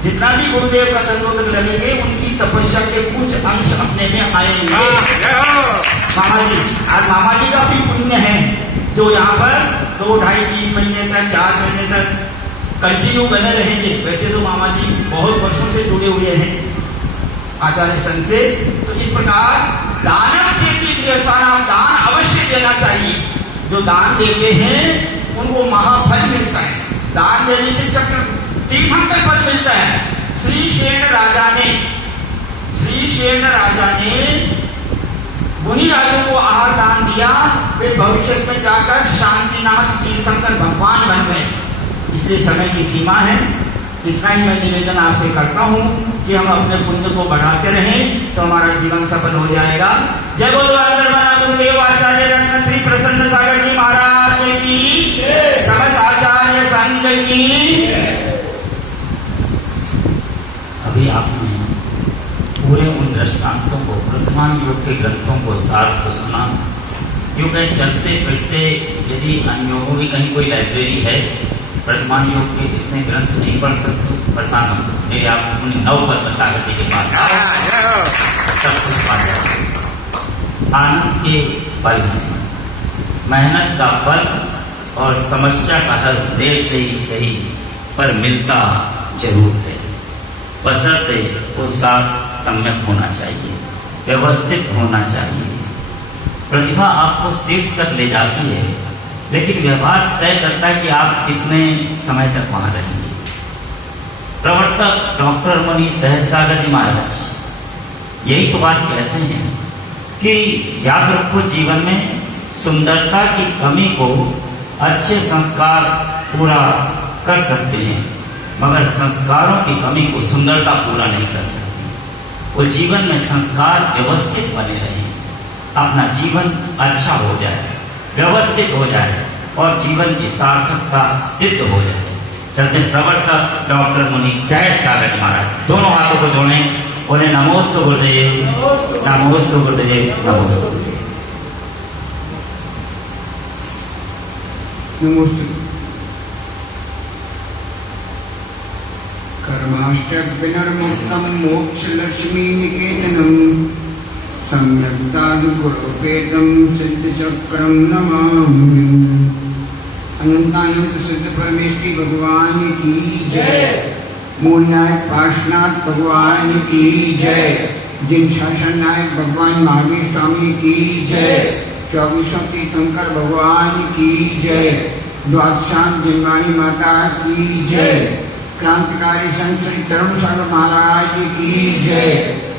जितना भी गुरुदेव का गंधोदक लगेंगे, उनकी तपस्या के कुछ अंश अपने में आएंगे। मामा जी, आज मामा जी का भी पुण्य है जो यहाँ पर 2, 2.5, 3 महीने तक, 4 महीने तक कंटिन्यू बने रहेंगे। वैसे तो मामा जी बहुत वर्षों से जुड़े हुए हैं आचार्य संघ से। तो इस प्रकार दानम चेती गृहस्थानाम, दान अवश्य देना चाहिए। जो दान देते हैं उनको महाफल मिलता है। दान देने से चक्र तीर्थंकर पद मिलता है। श्री शेण राजा ने मुनि राजों को आहार दान दिया, वे भविष्य में जाकर शांतिनाथ तीर्थंकर भगवान बन गए। इसलिए समय की सीमा है। इतना ही मैं निवेदन आपसे करता हूँ कि हम अपने पुण्य को बढ़ाते रहें तो हमारा जीवन सफल हो जाएगा। जय बोलो आदरणीय गुरुदेव आचार्य रत्न श्री प्रसन्न सागर जी महाराज की, समस्त आचार्य संघ की। अभी आपने पूरे उन दृष्टांतों को, वर्तमान योग के ग्रंथों को, सार को सुना। यूँ कहीं चलते फिरते यदि अन्य योगों की कहीं कोई लाइब्रेरी है, वर्तमान योग के इतने ग्रंथ नहीं पढ़ सकते, परेशान मत हो। मेरे आप उन्हें 9 पद सागर जी के पास आओ, सब कुछ पा जाओ। आनंद के पल हैं, मेहनत का फल और समस्या का हल देर से ही सही पर मिलता जरूर है। बशर्ते वो साथ सम्यक होना चाहिए, व्यवस्थित होना चाहिए। प्रतिभा आपको शीर्ष तक ले जाती है, लेकिन व्यवहार तय करता है कि आप कितने समय तक वहां रहेंगे। प्रवर्तक डॉक्टर मुनि सहजसागर जी महाराज यही तो बात कहते हैं कि याद रखो, जीवन में सुंदरता की कमी को अच्छे संस्कार पूरा कर सकते हैं, मगर संस्कारों की कमी को सुंदरता पूरा नहीं कर सकती। वो जीवन में संस्कार व्यवस्थित बने रहें, अपना जीवन अच्छा हो जाए, व्यवस्थित हो जाए और जीवन की सार्थकता सिद्ध हो जाए। चलते प्रवर्तक डॉक्टर मुनि सहजसागर महाराज दोनों हाथों को जोड़ें, उन्हें नमोस्तु गुरुदेव, नमोस्तु गुरुदेव, नमोस्तु गुरुदेव। नमोस्तु। कर्माष्टविनर्मुक्तं मोक्षलक्ष्मी निकेतनं सम्यक्तादुपुरोपेतं सिद्धचक्रं नमामि। अनंतानंत सिद्ध परमेश्वरी भगवान की जय। मूलनायक पार्श्वनाथ भगवान की जय। जिन शासन नायक भगवान महावीर स्वामी की जय। 24 तीर्थंकर भगवान की जय। द्वादशांग जिनवाणी माता की जय। क्रांतिकारी संत श्री तरुण सागर महाराज की जय।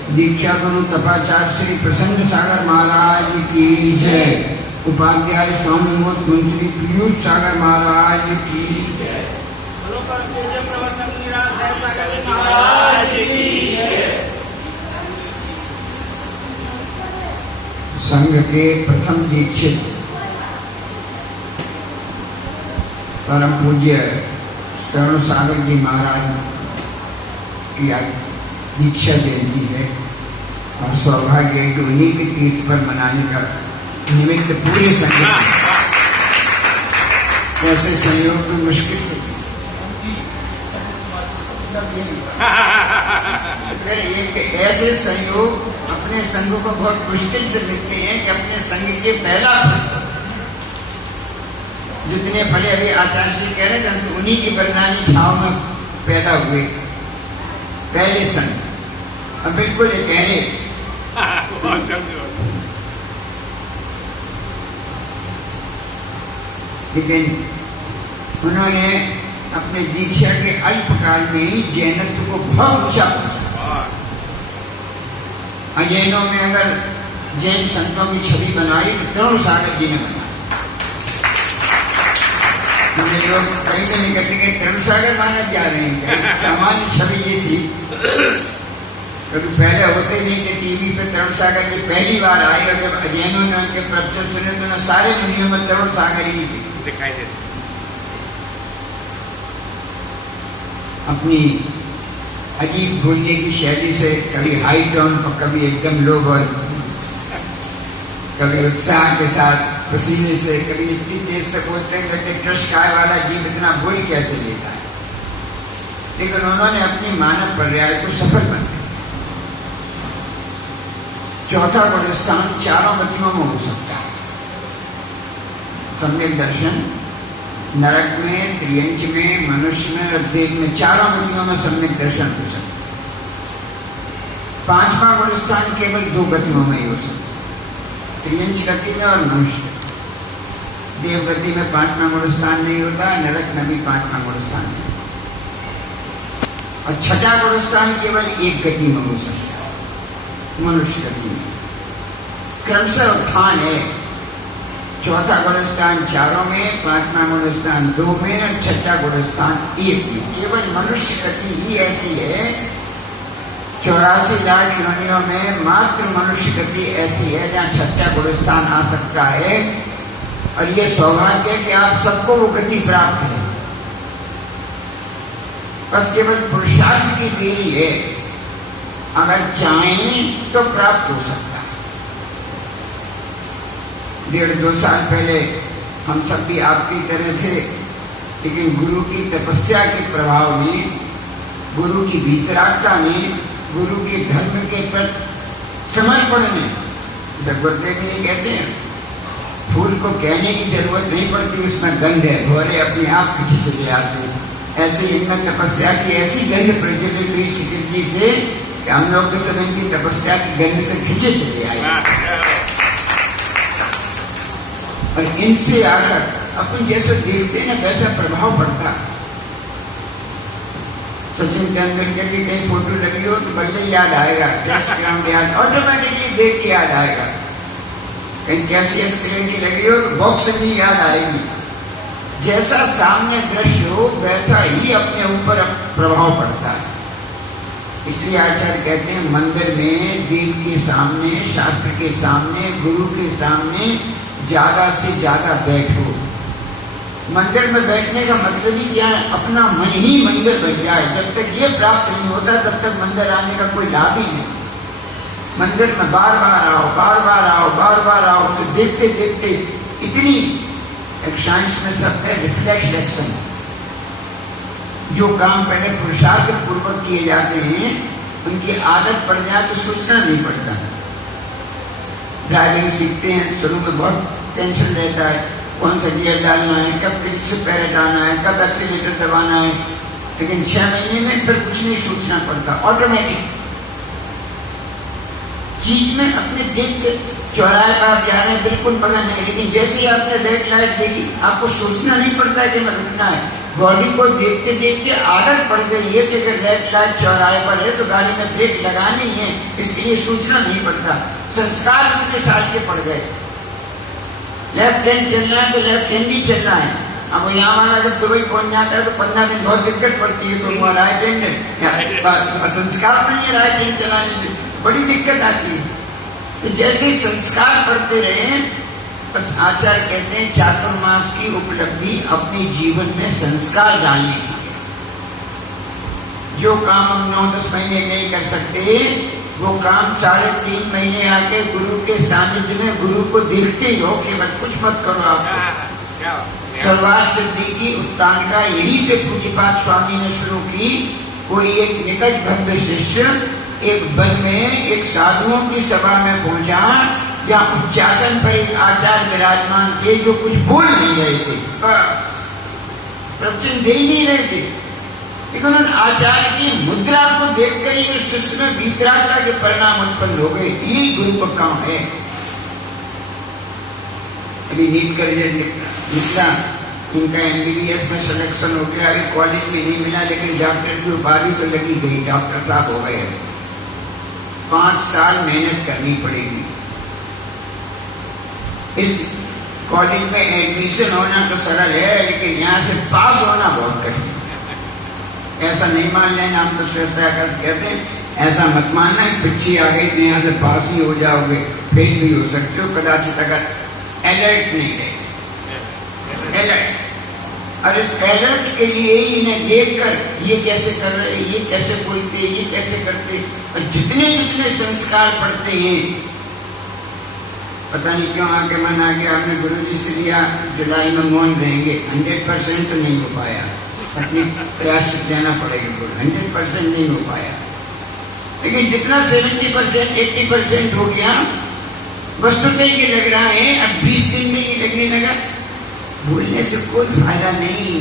दीक्षा गुरु तपाचार्य श्री प्रसन्न सागर महाराज की जय। उपाध्याय स्वामी मूर्त श्री पीयूष सागर महाराज की जय। संघ के प्रथम दीक्षित परम पूज्य तरुण सागर जी महाराज की आज दीक्षा जयंती है। और सौभाग्य है कि उन्हीं के तीर्थ पर मनाने का निमित्त पूरे संघ ऐसे संयोग तो मुश्किल से एक ऐसे संयोग अपने संघ को बहुत मुश्किल से मिलते हैं कि अपने संघ के पहला जितने फले अभी आचार्य श्री कह रहे थे तो उन्हीं की वरदानी छाव में पैदा हुए पहले संघ। अब बिल्कुल ये कह रहे लेकिन उन्होंने अपने दीक्षा के अल्पकाल में ही जैनत्व को बहुत ऊंचा पहुंचा। अजैनों में अगर जैन संतों की छवि बनाई तो तरुण सागर जी ने बनाई। हमें लोग कहीं तो निकलते गए तरुण सागर माना जा रहे हैं, सामान्य छवि ये थी। कभी पहले होते नहीं थे टीवी पे तरुण सागर जी पहली बार आए और जब अजैनों ने उनके प्रवचन सुने तो सारे दुनिया में तरुण सागर ही दिखाई देते। अपनी अजीब बोलने की शैली से कभी हाई टोन और कभी एकदम लो वॉल, कभी उत्साह के साथ पसीने से, कभी इतनी तेज से बोलते लगते कृष्ण काय वाला जीव इतना बोल कैसे लेता है। लेकिन उन्होंने अपनी मानव पर्याय को सफल बनाया। चौथा गुणस्थान चारों गतियों में हो सकता है। सम्यक दर्शन नरक में, त्रियंच में, मनुष्य में और देव में, चारों गतियों में सम्यक दर्शन हो सकता है। पांचवा गुणस्थान केवल 2 गतियों में ही हो सकता है, त्रियंच गति में और मनुष्य। देव गति में 5वां गुणस्थान नहीं होता, नरक में भी 5वां गुणस्थान नहीं। और छठा गुणस्थान केवल 1 गति में हो सकता है, मनुष्य गति में। क्रमशः उत्थान है। चौथा गुणस्थान 4 में, 5वां गुणस्थान 2 में और छठा गुणस्थान 1 में। केवल मनुष्य गति ही ऐसी है, 84 लाख योनियों में मात्र मनुष्य गति ऐसी है जहाँ छठा गुणस्थान आ सकता है। और ये सौभाग्य है कि आप सबको वो गति प्राप्त है, बस केवल पुरुषार्थ की देरी है। अगर चाहें तो प्राप्त हो सकता है। 1.5-2 साल पहले हम सब भी आपकी तरह थे, लेकिन गुरु की तपस्या के प्रभाव में, गुरु की भीतरात्मा में, गुरु के धर्म के प्रति समर्पण में, जब गुरुदेव जी कहते हैं फूल को कहने की जरूरत नहीं पड़ती, उसमें गंध है, भौरे अपने आप पीछे चले आते हैं। ऐसे इनमें तपस्या की ऐसी गंध प्रज्वलित हुई श्री जी से कि हम लोग के समय की तपस्या की गंध से खींचे चले आए। और इनसे आकर अपन जैसे देखते हैं ना वैसा प्रभाव पड़ता है। सचिन तेंदुलकर की कहीं फोटो लगी हो तो बल्ले याद आएगा, टेस्ट ग्राउंड याद, ऑटोमेटिकली देख के याद आएगा। कहीं कैसियस क्ले की लगी हो तो बॉक्सिंग भी याद आएगी। जैसा सामने दृश्य हो वैसा ही अपने ऊपर प्रभाव पड़ता है। इसलिए आचार्य कहते हैं मंदिर में देव के सामने, शास्त्र के सामने, गुरु के सामने ज्यादा से ज्यादा बैठो। मंदिर में बैठने का मतलब ही क्या है? अपना मन ही मंदिर बन जाए। जब तक ये प्राप्त नहीं होता तब तक मंदिर आने का कोई लाभ ही नहीं। मंदिर में बार बार आओ, बार बार आओ, बार बार आओ, फिर देखते देखते इतनी एक साइंस में सब है रिफ्लेक्स एक्शन। जो काम पहले पुरुषार्थ पूर्वक किए जाते हैं उनकी आदत पड़ जाए तो सोचना नहीं पड़ता। ड्राइविंग सीखते हैं, शुरू में बहुत टेंशन रहता है, कौन सा गियर डालना है, कब क्लच पैर हटाना है, कब एक्सीलेटर दबाना है। लेकिन 6 महीने में फिर कुछ नहीं सोचना पड़ता, ऑटोमेटिक चीज में अपने देख के चौराहे पर आप जा रहे हैं बिल्कुल मगन नहीं। लेकिन जैसे ही आपने रेड लाइट देखी आपको सोचना नहीं पड़ता है कि मैं रुकना है। बॉडी को देखते देखते आदत पड़ गई है कि अगर रेड लाइट चौराहे पर है तो गाड़ी में ब्रेक लगानी है, इसलिए सोचना नहीं पड़ता। संस्कार इतने साल के पड़ गए। लेफ्ट हैंड चलना है तो लेफ्ट हैंड ही चलना है। अब यहाँ वाला जब दुबई पहुंच जाता है तो 15 दिन बहुत दिक्कत पड़ती है, तो वहाँ राइट हैंड है, संस्कार नहीं है राइट हैंड चलाने की, बड़ी दिक्कत आती है। तो जैसे संस्कार पढ़ते रहे, बस आचार्य कहते हैं चातुर्मास की उपलब्धि अपने जीवन में संस्कार डालने की। जो काम हम 9-10 महीने नहीं कर सकते वो काम 3.5 महीने आके गुरु के सानिध्य में गुरु को देखते ही हो कि मत कुछ मत करो आपको। सर्वार सिद्धि की उत्तान का यही से पूज्यपाद स्वामी ने शुरू की। कोई एक निकट भव्य शिष्य एक वन में एक साधुओं की सभा में पहुंचा, जहाँ उच्चासन पर एक आचार्य विराजमान थे जो कुछ बोल नहीं रहे थे, प्रवचन दे ही नहीं रहे थे, लेकिन उन आचार्य की मुद्रा को देखकर ही उस शिष्य में वीतरागता के परिणाम उत्पन्न हो गए। यही गुरु का काम है। अभी नीट का रिजल्ट निकला, इनका MBBS में सिलेक्शन हो गया, अभी कॉलेज में नहीं मिला, लेकिन डॉक्टर की उपाधि तो लगी गई, डॉक्टर साहब हो गए। 5 साल मेहनत करनी पड़ेगी। इस कॉलेज में एडमिशन होना तो सरल है, लेकिन यहाँ से पास होना बहुत कठिन है। ऐसा नहीं मान लेना, हम तो कहते हैं ऐसा मत मानना पिछी आ गई तो यहाँ से पास ही हो जाओगे, फेल भी हो सकते हो कदाचित अगर अलर्ट नहीं रहे। अलर्ट, और इस अलर्ट के लिए इन्हें देखकर ये कैसे कर रहे, ये कैसे बोलते, ये कैसे करते, और जितने जितने संस्कार पढ़ते हैं, पता नहीं क्यों आके मन आ गया, हमने गुरु जी से लिया जुलाई में मौन रहेंगे, 100% तो नहीं हो पाया, अपनी प्रयास देना पड़ेगा, 100% नहीं हो पाया, लेकिन जितना 70% 80% हो गया, वस्तुतः ये लग रहा है। अब 20 दिन में ये लगने लगा बोलने से कोई फायदा नहीं,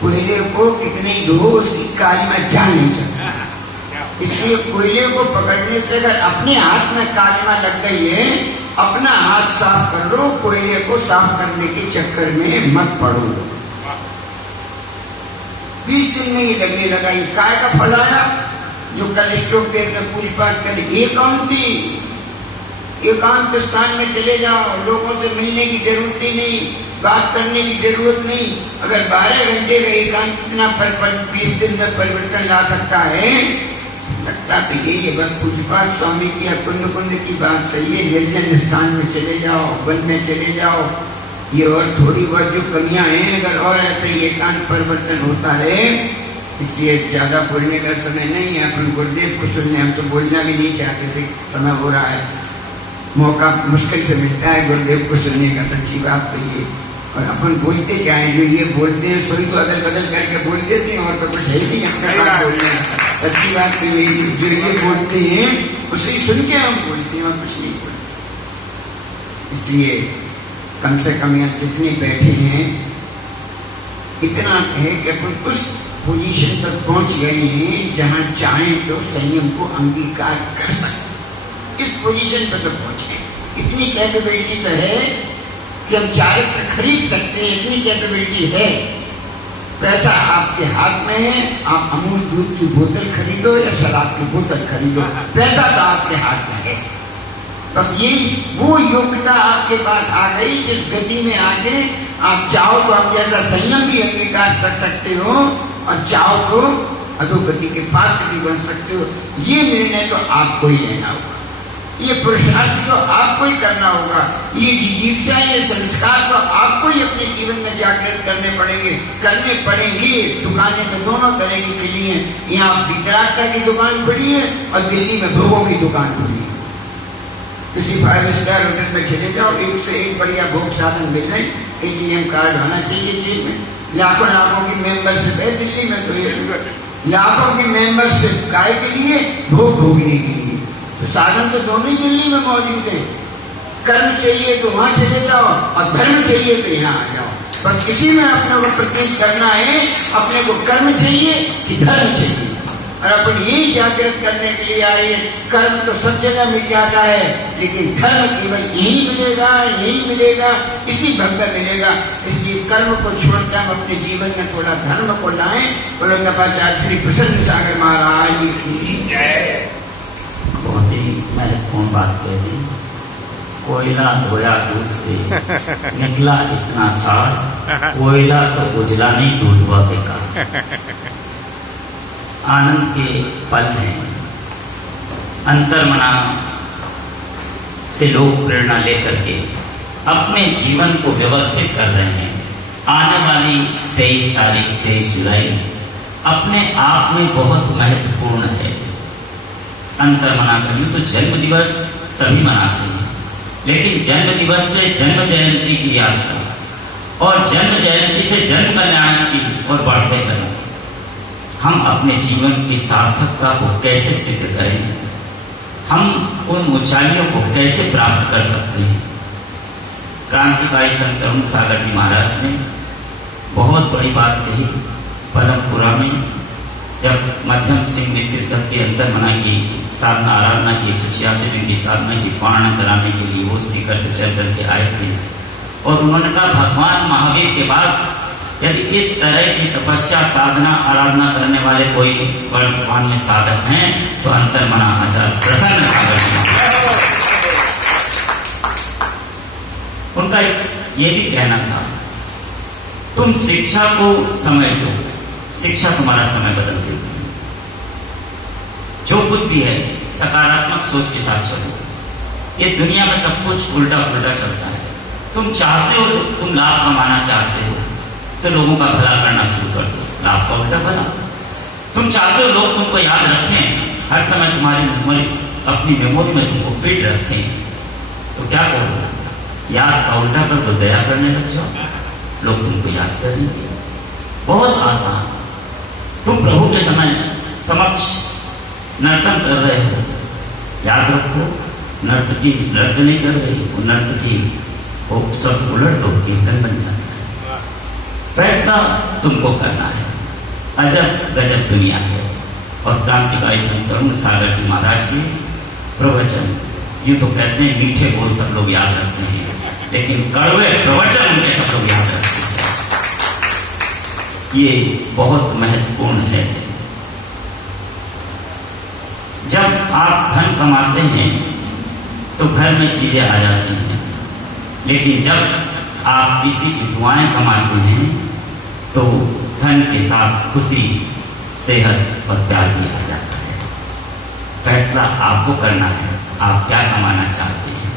कोयले को कितने ही दो उसकी कालिमा जान नहीं सकता, इसलिए कोयले को पकड़ने से अगर अपने हाथ में कालिमा लग गई है, अपना हाथ साफ कर लो, कोयले को साफ करने के चक्कर में मत पड़ो। 20 दिन में ही लगने लगा, ये काय का फल आया जो कल स्टोक देख में पूछ पाठ कर, ये कौन थी? एकांत स्थान में चले जाओ, लोगों से मिलने की जरूरत ही नहीं, बात करने की जरूरत नहीं। अगर 12 घंटे का एकांत इतना 20 दिन में परिवर्तन ला सकता है, लगता तो ये बस पूज्यपाद स्वामी की कुंड कुंड की बात सही है। निर्जन स्थान में चले जाओ, वन में चले जाओ, ये और थोड़ी बहुत जो कमियां हैं, अगर और ऐसे ही एकांत परिवर्तन होता रहे। इसलिए ज्यादा बोलने का समय नहीं है, अपन गुरुदेव को सुनने हम तो बोलना भी नहीं चाहते थे, समय हो रहा है, मौका मुश्किल से मिलता है गुरुदेव को सुनने का, सच्ची बात तो ये। और अपन बोलते क्या है, जो ये बोलते हैं सोई तो अदल बदल करके बोल देते हैं, और तो कुछ है नहीं अपने पास बोलने। सच्ची बात तो यही, जो ये बोलते हैं उसे सुन के हम बोलते हैं और कुछ नहीं बोलते। इसलिए कम से कम यहाँ जितने बैठे हैं, इतना है कि अपन उस पोजीशन तक पहुंच गए हैं जहाँ चाहें तो संयम को अंगीकार कर सकते, इस पोजीशन पर तो पहुंच गए। इतनी कैपेबिलिटी तो है कि हम चारित्र खरीद सकते हैं, इतनी कैपेबिलिटी है। पैसा आपके हाथ में है, आप अमूल दूध की बोतल खरीदो या शराब की बोतल खरीदो, पैसा तो आपके हाथ में है। बस ये वो योग्यता आपके पास आ गई जिस गति में आके आप चाहो तो हम जैसा संयम भी अंगीकार कर सकते हो, और चाहो तो अधोगति के पात्र भी बन सकते हो। ये निर्णय तो आपको ही लेना होगा, ये पुरुषार्थ तो आपको ही करना होगा, ये जिजीविषा, ये संस्कार तो आपको ही अपने जीवन में जागृत करने पड़ेंगे। दुकानें तो दोनों तरह की खुली हैं, यहाँ वितरागता की दुकान खुली है और दिल्ली में भोगों की दुकान खुली है। किसी 5 स्टार होटल में चले जाओ, एक से एक बढ़िया भोग साधन मिल रहे, ATM कार्ड होना चाहिए जेब में, लाखों की मेंबरशिप है दिल्ली में, तो लाखों की मेंबरशिप काय के लिए, भोग भोगने के लिए। तो साधन तो दोनों ही दिल्ली में मौजूद है। कर्म चाहिए तो वहां चले जाओ, और धर्म चाहिए तो यहाँ आ जाओ। बस इसी में अपने को प्रतीक करना है, अपने को कर्म चाहिए कि धर्म चाहिए, और अपन यही जागृत करने के लिए आए। कर्म तो सब जगह मिल जाता है, लेकिन धर्म केवल यही मिलेगा, इसी भक्त मिलेगा। इसलिए कर्म को छोड़कर हम अपने जीवन में थोड़ा धर्म को लाएं। बोलो तपाचार्य श्री प्रसन्न सागर महाराज की जय। बहुत ही महत्वपूर्ण बात कह दी। कोयला धोया दूध से, निकला इतना सार, कोयला तो उजला नहीं, दूध हुआ बेकार। आनंद के पल हैं, अंतर्मना से लोग प्रेरणा लेकर के अपने जीवन को व्यवस्थित कर रहे हैं। आने वाली 23 तारीख 23 जुलाई अपने आप में बहुत महत्वपूर्ण है। अंतर मना करूं तो जन्म दिवस सभी मनाते हैं, लेकिन जन्म दिवस से जन्म जयंती की यात्रा और जन्म जयंती से जन्म कल्याण की ओर बढ़ते करें। हम अपने जीवन की सार्थकता को कैसे सिद्ध करें, हम उन ऊंचाइयों को कैसे प्राप्त कर सकते हैं। क्रांतिकारी संत तरुण सागर जी महाराज ने बहुत बड़ी बात कही पदमपुरा में, जब मध्यम सिंह मिश्र के अंतर मना की साधना आराधना की 186 दिन की साधना की पारण कराने के लिए वो शिखर से चल करके आए थे और उन्होंने कहा भगवान महावीर के बाद यदि इस तरह की तपस्या साधना आराधना करने वाले कोई वर्तमान में साधक हैं तो अंतर मना आचार्य प्रसन्न सागर जी। उनका ये भी कहना था तुम शिक्षा को समय दो, शिक्षा तुम्हारा समय बदल देगी। जो कुछ भी है सकारात्मक सोच के साथ चलो। ये दुनिया में सब कुछ उल्टा पुल्टा चलता है। तुम चाहते हो, तुम लाभ कमाना चाहते हो तो लोगों का भला करना शुरू कर दो, लाभ का उल्टा भला। तुम चाहते हो लोग तुमको याद रखें, हर समय तुम्हारी मेमोरी अपनी मेमोरी में तुमको फिट रखें, तो क्या करो, याद का उल्टा कर दो, दया करने लग जाओ, लोग तुमको याद करेंगे। बहुत आसान। तुम प्रभु के समय समक्ष नर्तन कर रहे हो, याद रखो नर्तकी नृत्य नहीं कर रही, वो नर्तकी वो सब उलट दो, कीर्तन बन जाता है। फैसला तुमको करना है। अजब गजब दुनिया है। और क्रांतिकारी संत तरुण सागर जी महाराज के प्रवचन, यूं तो कहते हैं मीठे बोल सब लोग याद रखते हैं, लेकिन कड़वे प्रवचन उनके सब लोग याद रखते हैं। ये बहुत महत्वपूर्ण है। जब आप धन कमाते हैं तो घर में चीजें आ जाती हैं, लेकिन जब आप किसी की दुआएं कमाते हैं तो धन के साथ खुशी, सेहत और प्यार भी आ जाता है। फैसला आपको करना है, आप क्या कमाना चाहते हैं।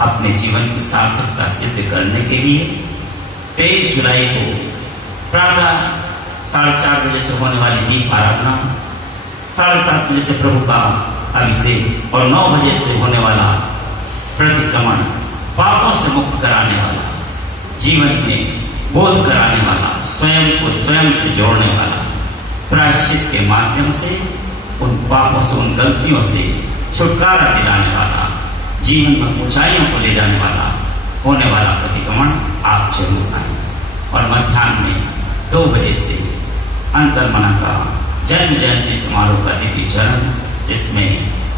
अपने जीवन की सार्थकता सिद्ध करने के लिए 23 जुलाई को प्रातः 4:30 बजे से होने वाली दीप आराधना, 7:30 बजे से प्रभु का अभिषेक और 9 बजे से होने वाला प्रतिक्रमण, पापों से मुक्त कराने वाला, जीवन में बोध कराने वाला, स्वयं को स्वयं से जोड़ने वाला, प्रायश्चित के माध्यम से उन पापों से, उन गलतियों से छुटकारा दिलाने वाला, जीवन में ऊंचाइयों को ले जाने वाला होने वाला प्रतिक्रमण आप जरूर आए। और मध्याह्न में 2 बजे से अंतर्मना का जन्म जयंती समारोह का द्वितीय चरण, जिसमें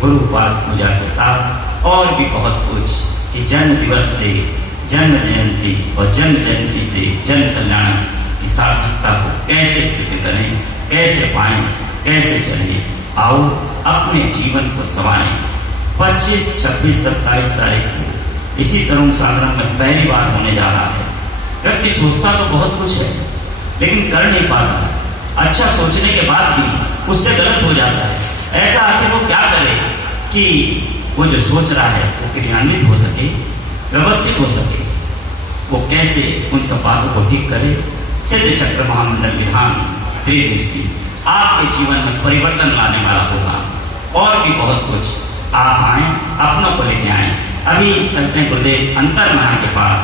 गुरुपाद पूजा के साथ और भी बहुत कुछ कि जन्म दिवस से जन्म जयंती और जन्म जयंती से जन कल्याण की सार्थकता को कैसे सिद्ध करें, कैसे पाएं, कैसे चलें। आओ अपने जीवन को संवारें। 25, 26, 27 तारीख को इसी तरुण सागर में पहली बार होने जा रहा है। व्यक्ति सोचता तो बहुत कुछ है लेकिन कर नहीं पाता। अच्छा सोचने के बाद भी उससे गलत हो जाता है। ऐसा आखिर वो क्या करे कि वो जो सोच रहा है वो क्रियान्वित हो सके, व्यवस्थित हो सके। वो कैसे उन सब बातों को ठीक करे। सिद्ध चक्र महामंडल विधान त्रिदिवसीय आपके जीवन में परिवर्तन लाने वाला होगा। और भी बहुत कुछ। आप आए, अपनों को लेके आए। अभी चलते हैं गुरुदेव अंतर्मना के पास,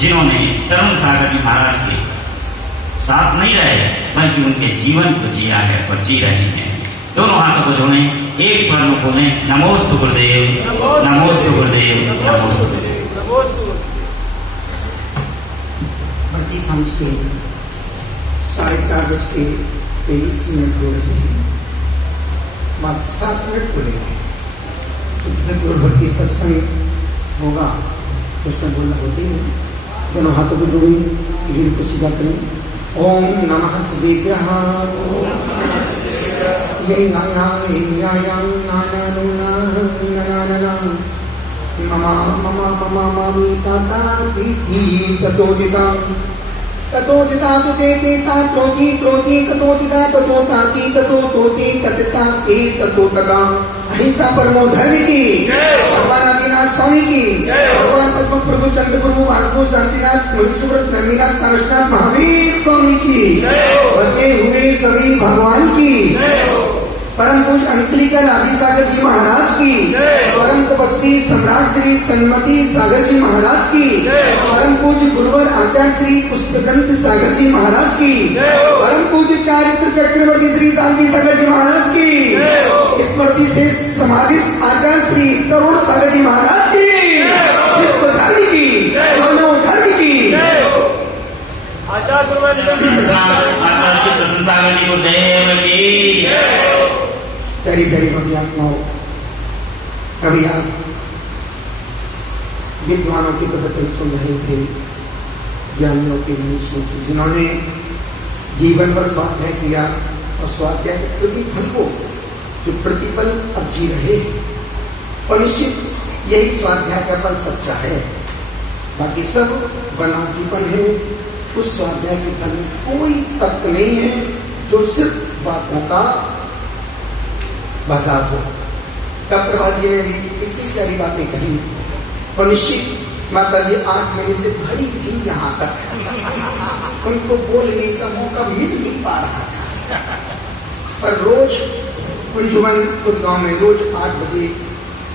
जिन्होंने तरुण सागर जी महाराज के साथ नहीं रहे बल्कि उनके जीवन को जिया है और जी रहे हैं। दोनों हाथों को जोड़ें, एक स्वर में बोलें, नमोस्तु गुरुदेव, नमोस्तु गुरुदेव, नमोस्तु गुरुदेव। बढ़ती सांझ के 4:30 हो रहे हैं। मात्र 7 मिनट बोलेंगे। गुरुभक्ति सत्संग होगा उसमें बोलना होती है। दोनों हाथों को जोड़ें, रीढ़ को सीधा करें। ओम नमः सदेभ्यः ये नाया ममा ममा ममा मामी ताता तीति ततोदिता ततोदिता तुते तात्रोति त्रोति ततोदिता ततोताति ततोतोति ततता ते ततोतका। अहिंसा परमो धर्म की, भगवान आदिनाथ स्वामी की, भगवान पद्म प्रभु चंद्र प्रभु भागवत शांतिनाथ मुनिसुव्रत नंदीनाथ नरसनाथ महावीर स्वामी की, बचे हुए सभी भगवान की, परम पूज्य अंकलिका राधी सागर जी महाराज की, परम तपस्वी सम्राट श्री सन्मति सागर जी महाराज की, परम पूज्य गुरुवर आचार्य श्री पुष्पदंत सागर जी महाराज की, परम पूज्य चारित्र चक्रवर्ती श्री शांति सागर जी महाराज की, स्मृति से समाधि आचार्य श्री तरुण सागर जी महाराज की, विश्व धर्म की, मानव धर्म की, आचार्य आचार्य श्री प्रसन्न सागर जी गुरुदेव की प्यारी प्यारी भव्य आत्माओं, अभी आप विद्वानों के प्रवचन सुन रहे थे, ज्ञानियों के मनुष्यों की, जिन्होंने जीवन भर स्वाध्याय किया और स्वाध्याय के प्रतिफल को जो प्रतिपल अब जी रहे हैं, और निश्चित यही स्वाध्याय का फल सच्चा है, बाकी सब बनावटीपन है। उस स्वाध्याय के फल में कोई तत्व नहीं है जो सिर्फ बातों का बाजार हो। तब प्रभा जी ने भी कितनी प्यारी बातें कही, और निश्चित माता जी 8 महीने से भरी थी यहाँ तक, उनको बोलने का मौका मिल ही पा रहा था, पर रोज कुंजुमन गांव में रोज 8 बजे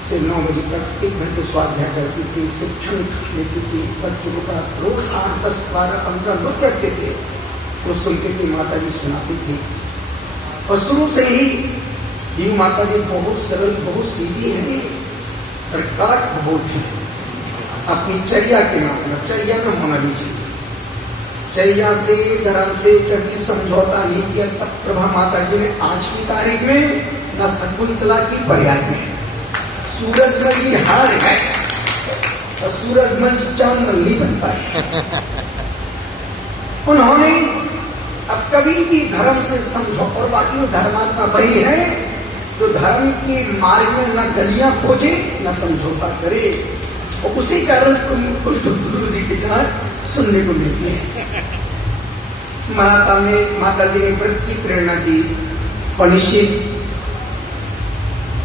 से 9 बजे तक 1 घंटे स्वाध्याय करती थी, शिक्षण लेती थी, बच्चों को पढ़ा, रोज 8, 10, 12, 15 लोग बैठते थे, वो सुनते थे, माता जी सुनाती थी। और शुरू से ही ये माता जी बहुत सरल, बहुत सीधी है, पर कड़क बहुत है। अपनी चर्या के नाम, चर्या में होना भी चाहिए, चर्या से, धर्म से कभी समझौता नहीं किया। तब प्रभा माता जी ने आज की तारीख में न शकुंतला की पर्याय में सूरजमल जी हार है, और सूरजमल चांदमल नहीं बन पाए। उन्होंने अब कभी भी धर्म से समझो, और बाकी वो धर्मात्मा वही है जो धर्म के मार्ग में न गलियां खोजे न समझौता करे, और उसी कारण गुरु जी की कहानी सुनने को मिलती है। हमारा सामने माता जी ने व्रत की प्रेरणा दी, और निश्चित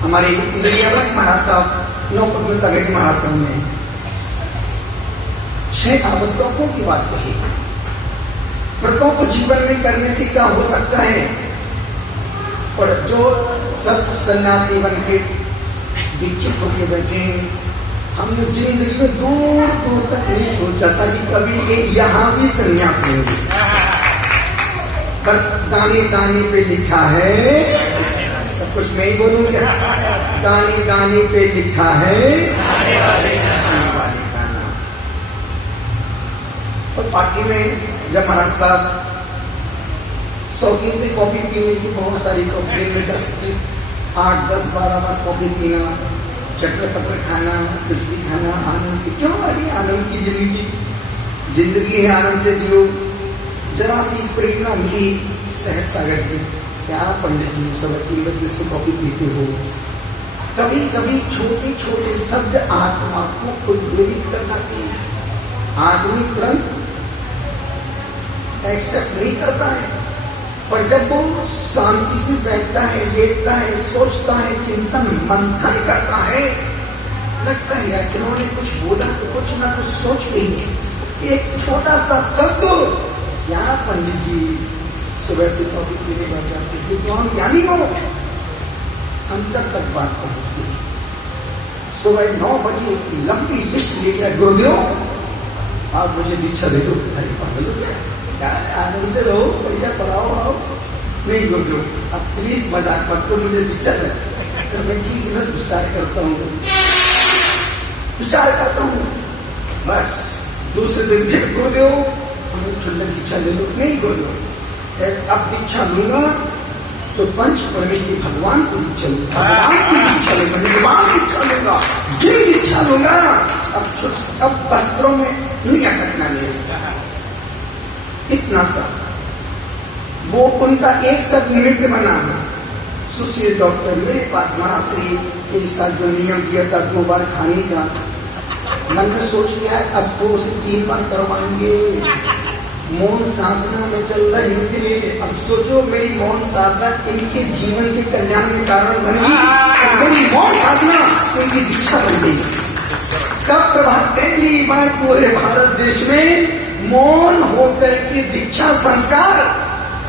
हमारे महाराज साहब नौपद्म सागर जी महाराज साहब ने 6 आवश्यकों की बात कही। व्रतों को जीवन में करने से क्या हो सकता है, और जो सब सन्यासी बन के दीक्षित होके बैठे हैं, हमने जिंदगी में दूर दूर तक नहीं सोचा था कि कभी ये यहाँ भी सन्यास लेंगे, पर दाने दाने पे लिखा है, सब कुछ मैं ही बोलूंगा, दाने दाने पे लिखा है आने वाले का नाम। और बाकी में जब महाराज साहब शौकीन थे कॉफी पीने की, बहुत सारी कॉफी में 10, 20, 8, 10, 12 बार कॉफी पीना, चटर पटर खाना, कुछ भी खाना, आनंद से। क्यों वाली आनंद की जिंदगी है, आनंद से जियो। जरा सी प्रेरणा मिली सहज सागर से, क्या पंडित जी सब 3 बजे से कॉफी पीते हो। कभी कभी छोटे छोटे शब्द आत्मा को उद्वेलित कर सकते हैं। आदमी तुरंत एक्सेप्ट नहीं करता है, पर जब वो शांति से बैठता है, लेटता है, सोचता है, चिंतन मंथन करता है, लगता है यार इन्होंने कुछ बोला तो कुछ ना कुछ सोच लेंगे। एक छोटा सा शब्द, क्या पंडित जी सुबह से कॉफी पीने बैठ जाते, विद्वान ज्ञानी हो, अंदर तक बात पहुंच गई। सुबह 9 बजे की लंबी लिस्ट लेकर, गुरुदेव आप मुझे दीक्षा दे दो। अरे पागल हो क्या, आनंद से रहो, बढ़िया पढ़ाओ। नहीं गुरुदेव आप प्लीज मजाक मत करो, मुझे दीक्षा दे। तो मैं ठीक है, विचार करता हूँ। बस दूसरे दिन फिर गुरुदेव हमें क्षुल्लक दीक्षा ले लो। नहीं गुरुदेव अब दीक्षा लूंगा तो पंच परमेश्वर भगवान की दीक्षा लूंगा, भगवान की दीक्षा लूंगा, निर्वाण दीक्षा लूंगा, जिन दीक्षा लूंगा। अब वस्त्रों में नहीं अटकना नहीं, इतना सा वो उनका एक शब्द निमित्त बना। सुशील डॉक्टर मेरे पास महाश्री एक साथ जो नियम दिया था 2 बार खाने का, मन में सोच लिया अब तो उसे 3 बार करवाएंगे। मौन साधना में चल रहे थे, अब सोचो मेरी मौन साधना इनके जीवन के कल्याण में कारण बनी, मेरी मौन साधना इनकी दीक्षा बन गई। तब प्रभात पहली बार पूरे भारत देश में मौन होकर के दीक्षा संस्कार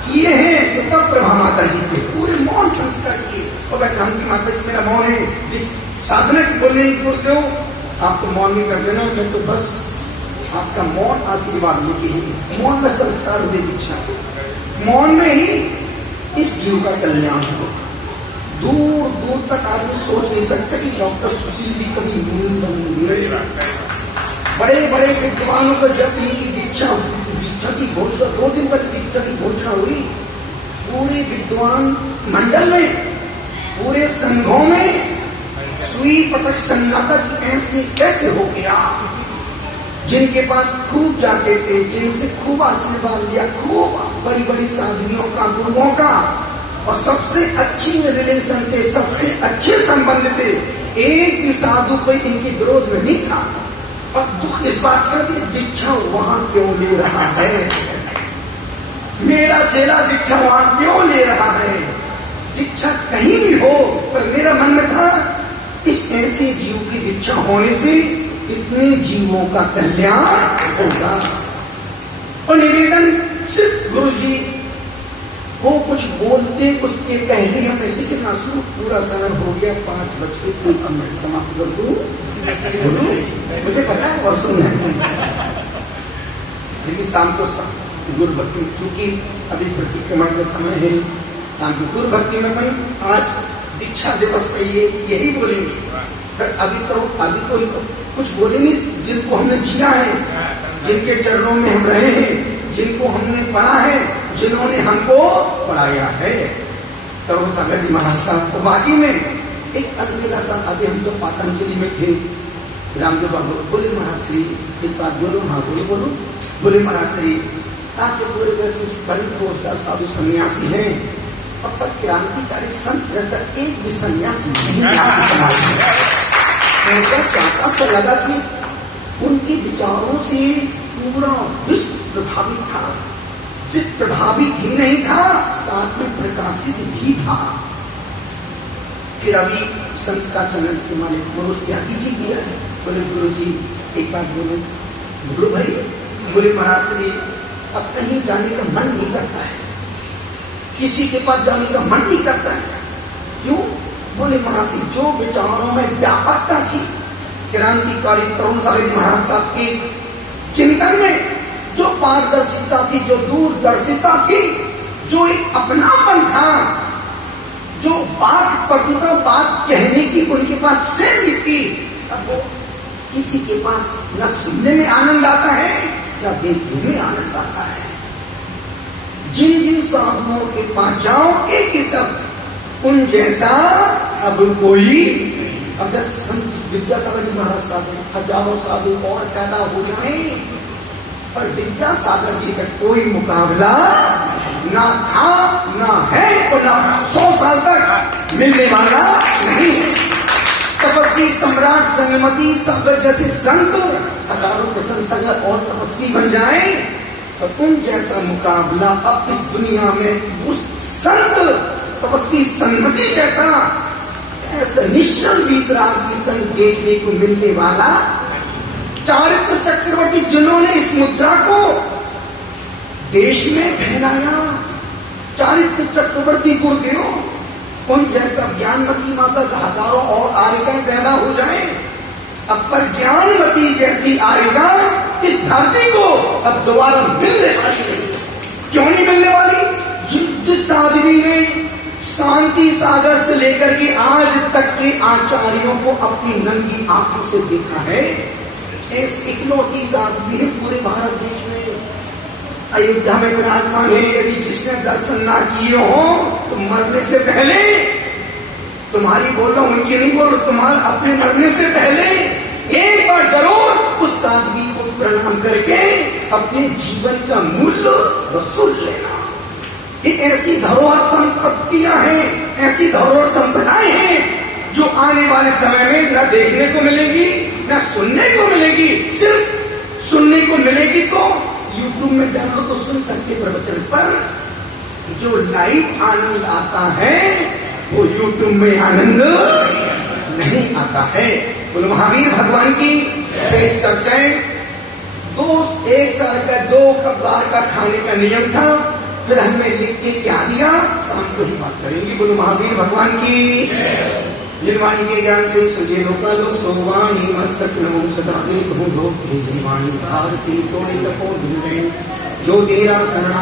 किए हैं, तो तब प्रभा माता जी के पूरे मौन संस्कार किए। और होगा जानकी माता जी मेरा मौन है, साधना की बोलने की गुरुदेव आप तो मौन नहीं कर देना, मैं तो बस आपका मौन आशीर्वाद लेके ही, मौन में संस्कार हुए दीक्षा, मौन में ही इस जीव का कल्याण हो। दूर दूर तक आदमी सोच नहीं सकता कि डॉक्टर सुशील भी कभी मुनि बनेंगे। बड़े बड़े विद्वानों को जब इनकी दीक्षा की घोषणा 2 दिन बाद दीक्षा की घोषणा हुई, पूरे विद्वान मंडल में, पूरे संघों में सुई पटक सन्नाटा की ऐसे कैसे हो गया। जिनके पास खूब जाते थे, जिनसे खूब आशीर्वाद लिया, खूब बड़ी बड़ी साधवियों का, गुरुओं का, और सबसे अच्छी रिलेशन थे, सबसे अच्छे संबंध थे, एक भी साधु कोई इनके विरोध में नहीं था। और दुख इस बात का कि दीक्षा वहां क्यों ले रहा है, मेरा चेला दीक्षा वहां क्यों ले रहा है। दीक्षा कहीं भी हो, पर मेरा मन में था इस ऐसे जीव की दीक्षा होने से इतने जीवों का कल्याण होगा। और निवेदन सिर्फ गुरु जी वो कुछ बोलते उसके पहले हमें लिखना शुरू, पूरा समय हो गया 5:01 मिनट, समाप्त कर दूं मुझे पता है और सुनना है, लेकिन शाम को गुरु भक्ति, चूंकि अभी प्रतिक्रमण का समय है, शाम की गुरु भक्ति में मैं आज दीक्षा दिवस पे यही बोलेंगे। पर अभी तो कुछ बोलेंगे जिनको हमने जिया है, जिनके चरणों में हम रहे हैं, जिनको हमने पढ़ा है, जिन्होंने हमको पढ़ाया है। तरुण सागर जी महाराज साहब को बाकी में एक अलबेला सा, अभी हम जो पातंजलि में थे, रामदेव बाबू बोले महाराज श्री एक बात बोलो, हाँ बोलो, बोले महाराज श्री आपके पूरे देश में बड़ी 2000 साधु सन्यासी हैं, अब तक क्रांतिकारी संत रहता एक भी सन्यासी नहीं आपके समाज में। ऐसा चाहता सा लगा कि उनके विचारों से पूरा विश्व प्रभावित था, सिर्फ प्रभावित ही नहीं था, साथ में प्रकाशित भी था। फिर अभी संस्कार चैनल के मालिक मनोज त्यागी जी भी आए, बोले गुरु जी एक बात बोलो। गुरु भाई बोले महाराज श्री अब कहीं जाने का मन नहीं करता है, किसी के पास जाने का मन नहीं करता है। क्यों? बोले महाराज श्री जो विचारों में व्यापकता थी, क्रांतिकारी तरुण सागर महाराज साहब के चिंतन में जो पारदर्शिता थी, जो दूरदर्शिता थी, जो एक अपनापन था, जो बात पटुता बात कहने की उनके पास शैली थी, अब वो किसी के पास न सुनने में आनंद आता है न देखने में आनंद आता है। जिन जिन साधुओं के पास जाओ एक ही शब्द, उन जैसा अब कोई। अब जैसे संत विद्यासागर जी महाराज साहब, हजारों साधु और पैदा हो जाए, पर विद्यासागर जी का कोई मुकाबला ना था, ना है और ना 100 साल तक मिलने वाला नहीं है। तपस्वी सम्राट संगमती सागर जैसे संत हजारों प्रशंसक और तपस्वी बन जाए, और उन जैसा मुकाबला अब इस दुनिया में उस संत तपस्वी संगमती जैसा ऐसा निश्चल वीतरागी संत देखने को मिलने वाला। चारित्र चक्रवर्ती जिन्होंने इस मुद्रा को देश में फैलाया, चारित्र चक्रवर्ती गुरुदेव, उन जैसा ज्ञानमती माता का हजारों और आरिकाएं पैदा हो जाए, अब पर ज्ञानमती जैसी आरिका इस धरती को अब दोबारा मिलने वाली नहीं। क्यों नहीं मिलने वाली? जिस साधवी ने शांति सागर से लेकर के आज तक के आचार्यों को अपनी नंगी आंखों से देखा है, ऐसी इकलौती साधवी है पूरे भारत देश में, अयोध्या में विराजमान है। यदि जिसने दर्शन ना किए हो तो मरने से पहले, तुम्हारी बोल रहा हूं उनकी नहीं बोल रहा, तुम्हारे अपने मरने से पहले एक बार जरूर उस साधवी को प्रणाम करके अपने जीवन का मूल्य वसूल लेना। ये ऐसी धरोहर संपत्तियां हैं, ऐसी धरोहर संपदाएं हैं जो आने वाले समय में न देखने को मिलेगी न सुनने को मिलेगी। सिर्फ सुनने को मिलेगी तो यूट्यूब में डालो तो सुन सकते प्रवचन, पर जो लाइव आनंद आता है वो यूट्यूब में आनंद नहीं आता है। बोलो महावीर भगवान की शेष चर्चाएं। 1 साल का 2 कप दाल का खाने का नियम था, फिर हमने लिख के क्या दिया, शाम को ही बात करेंगे। बोलो महावीर भगवान की। निर्वाणी के ज्ञान से सुजे लोकालोक सोवाणी मस्तक नमो सदा देव लोक हे जीवाणी भारती तो जपो दिन जो तेरा शरण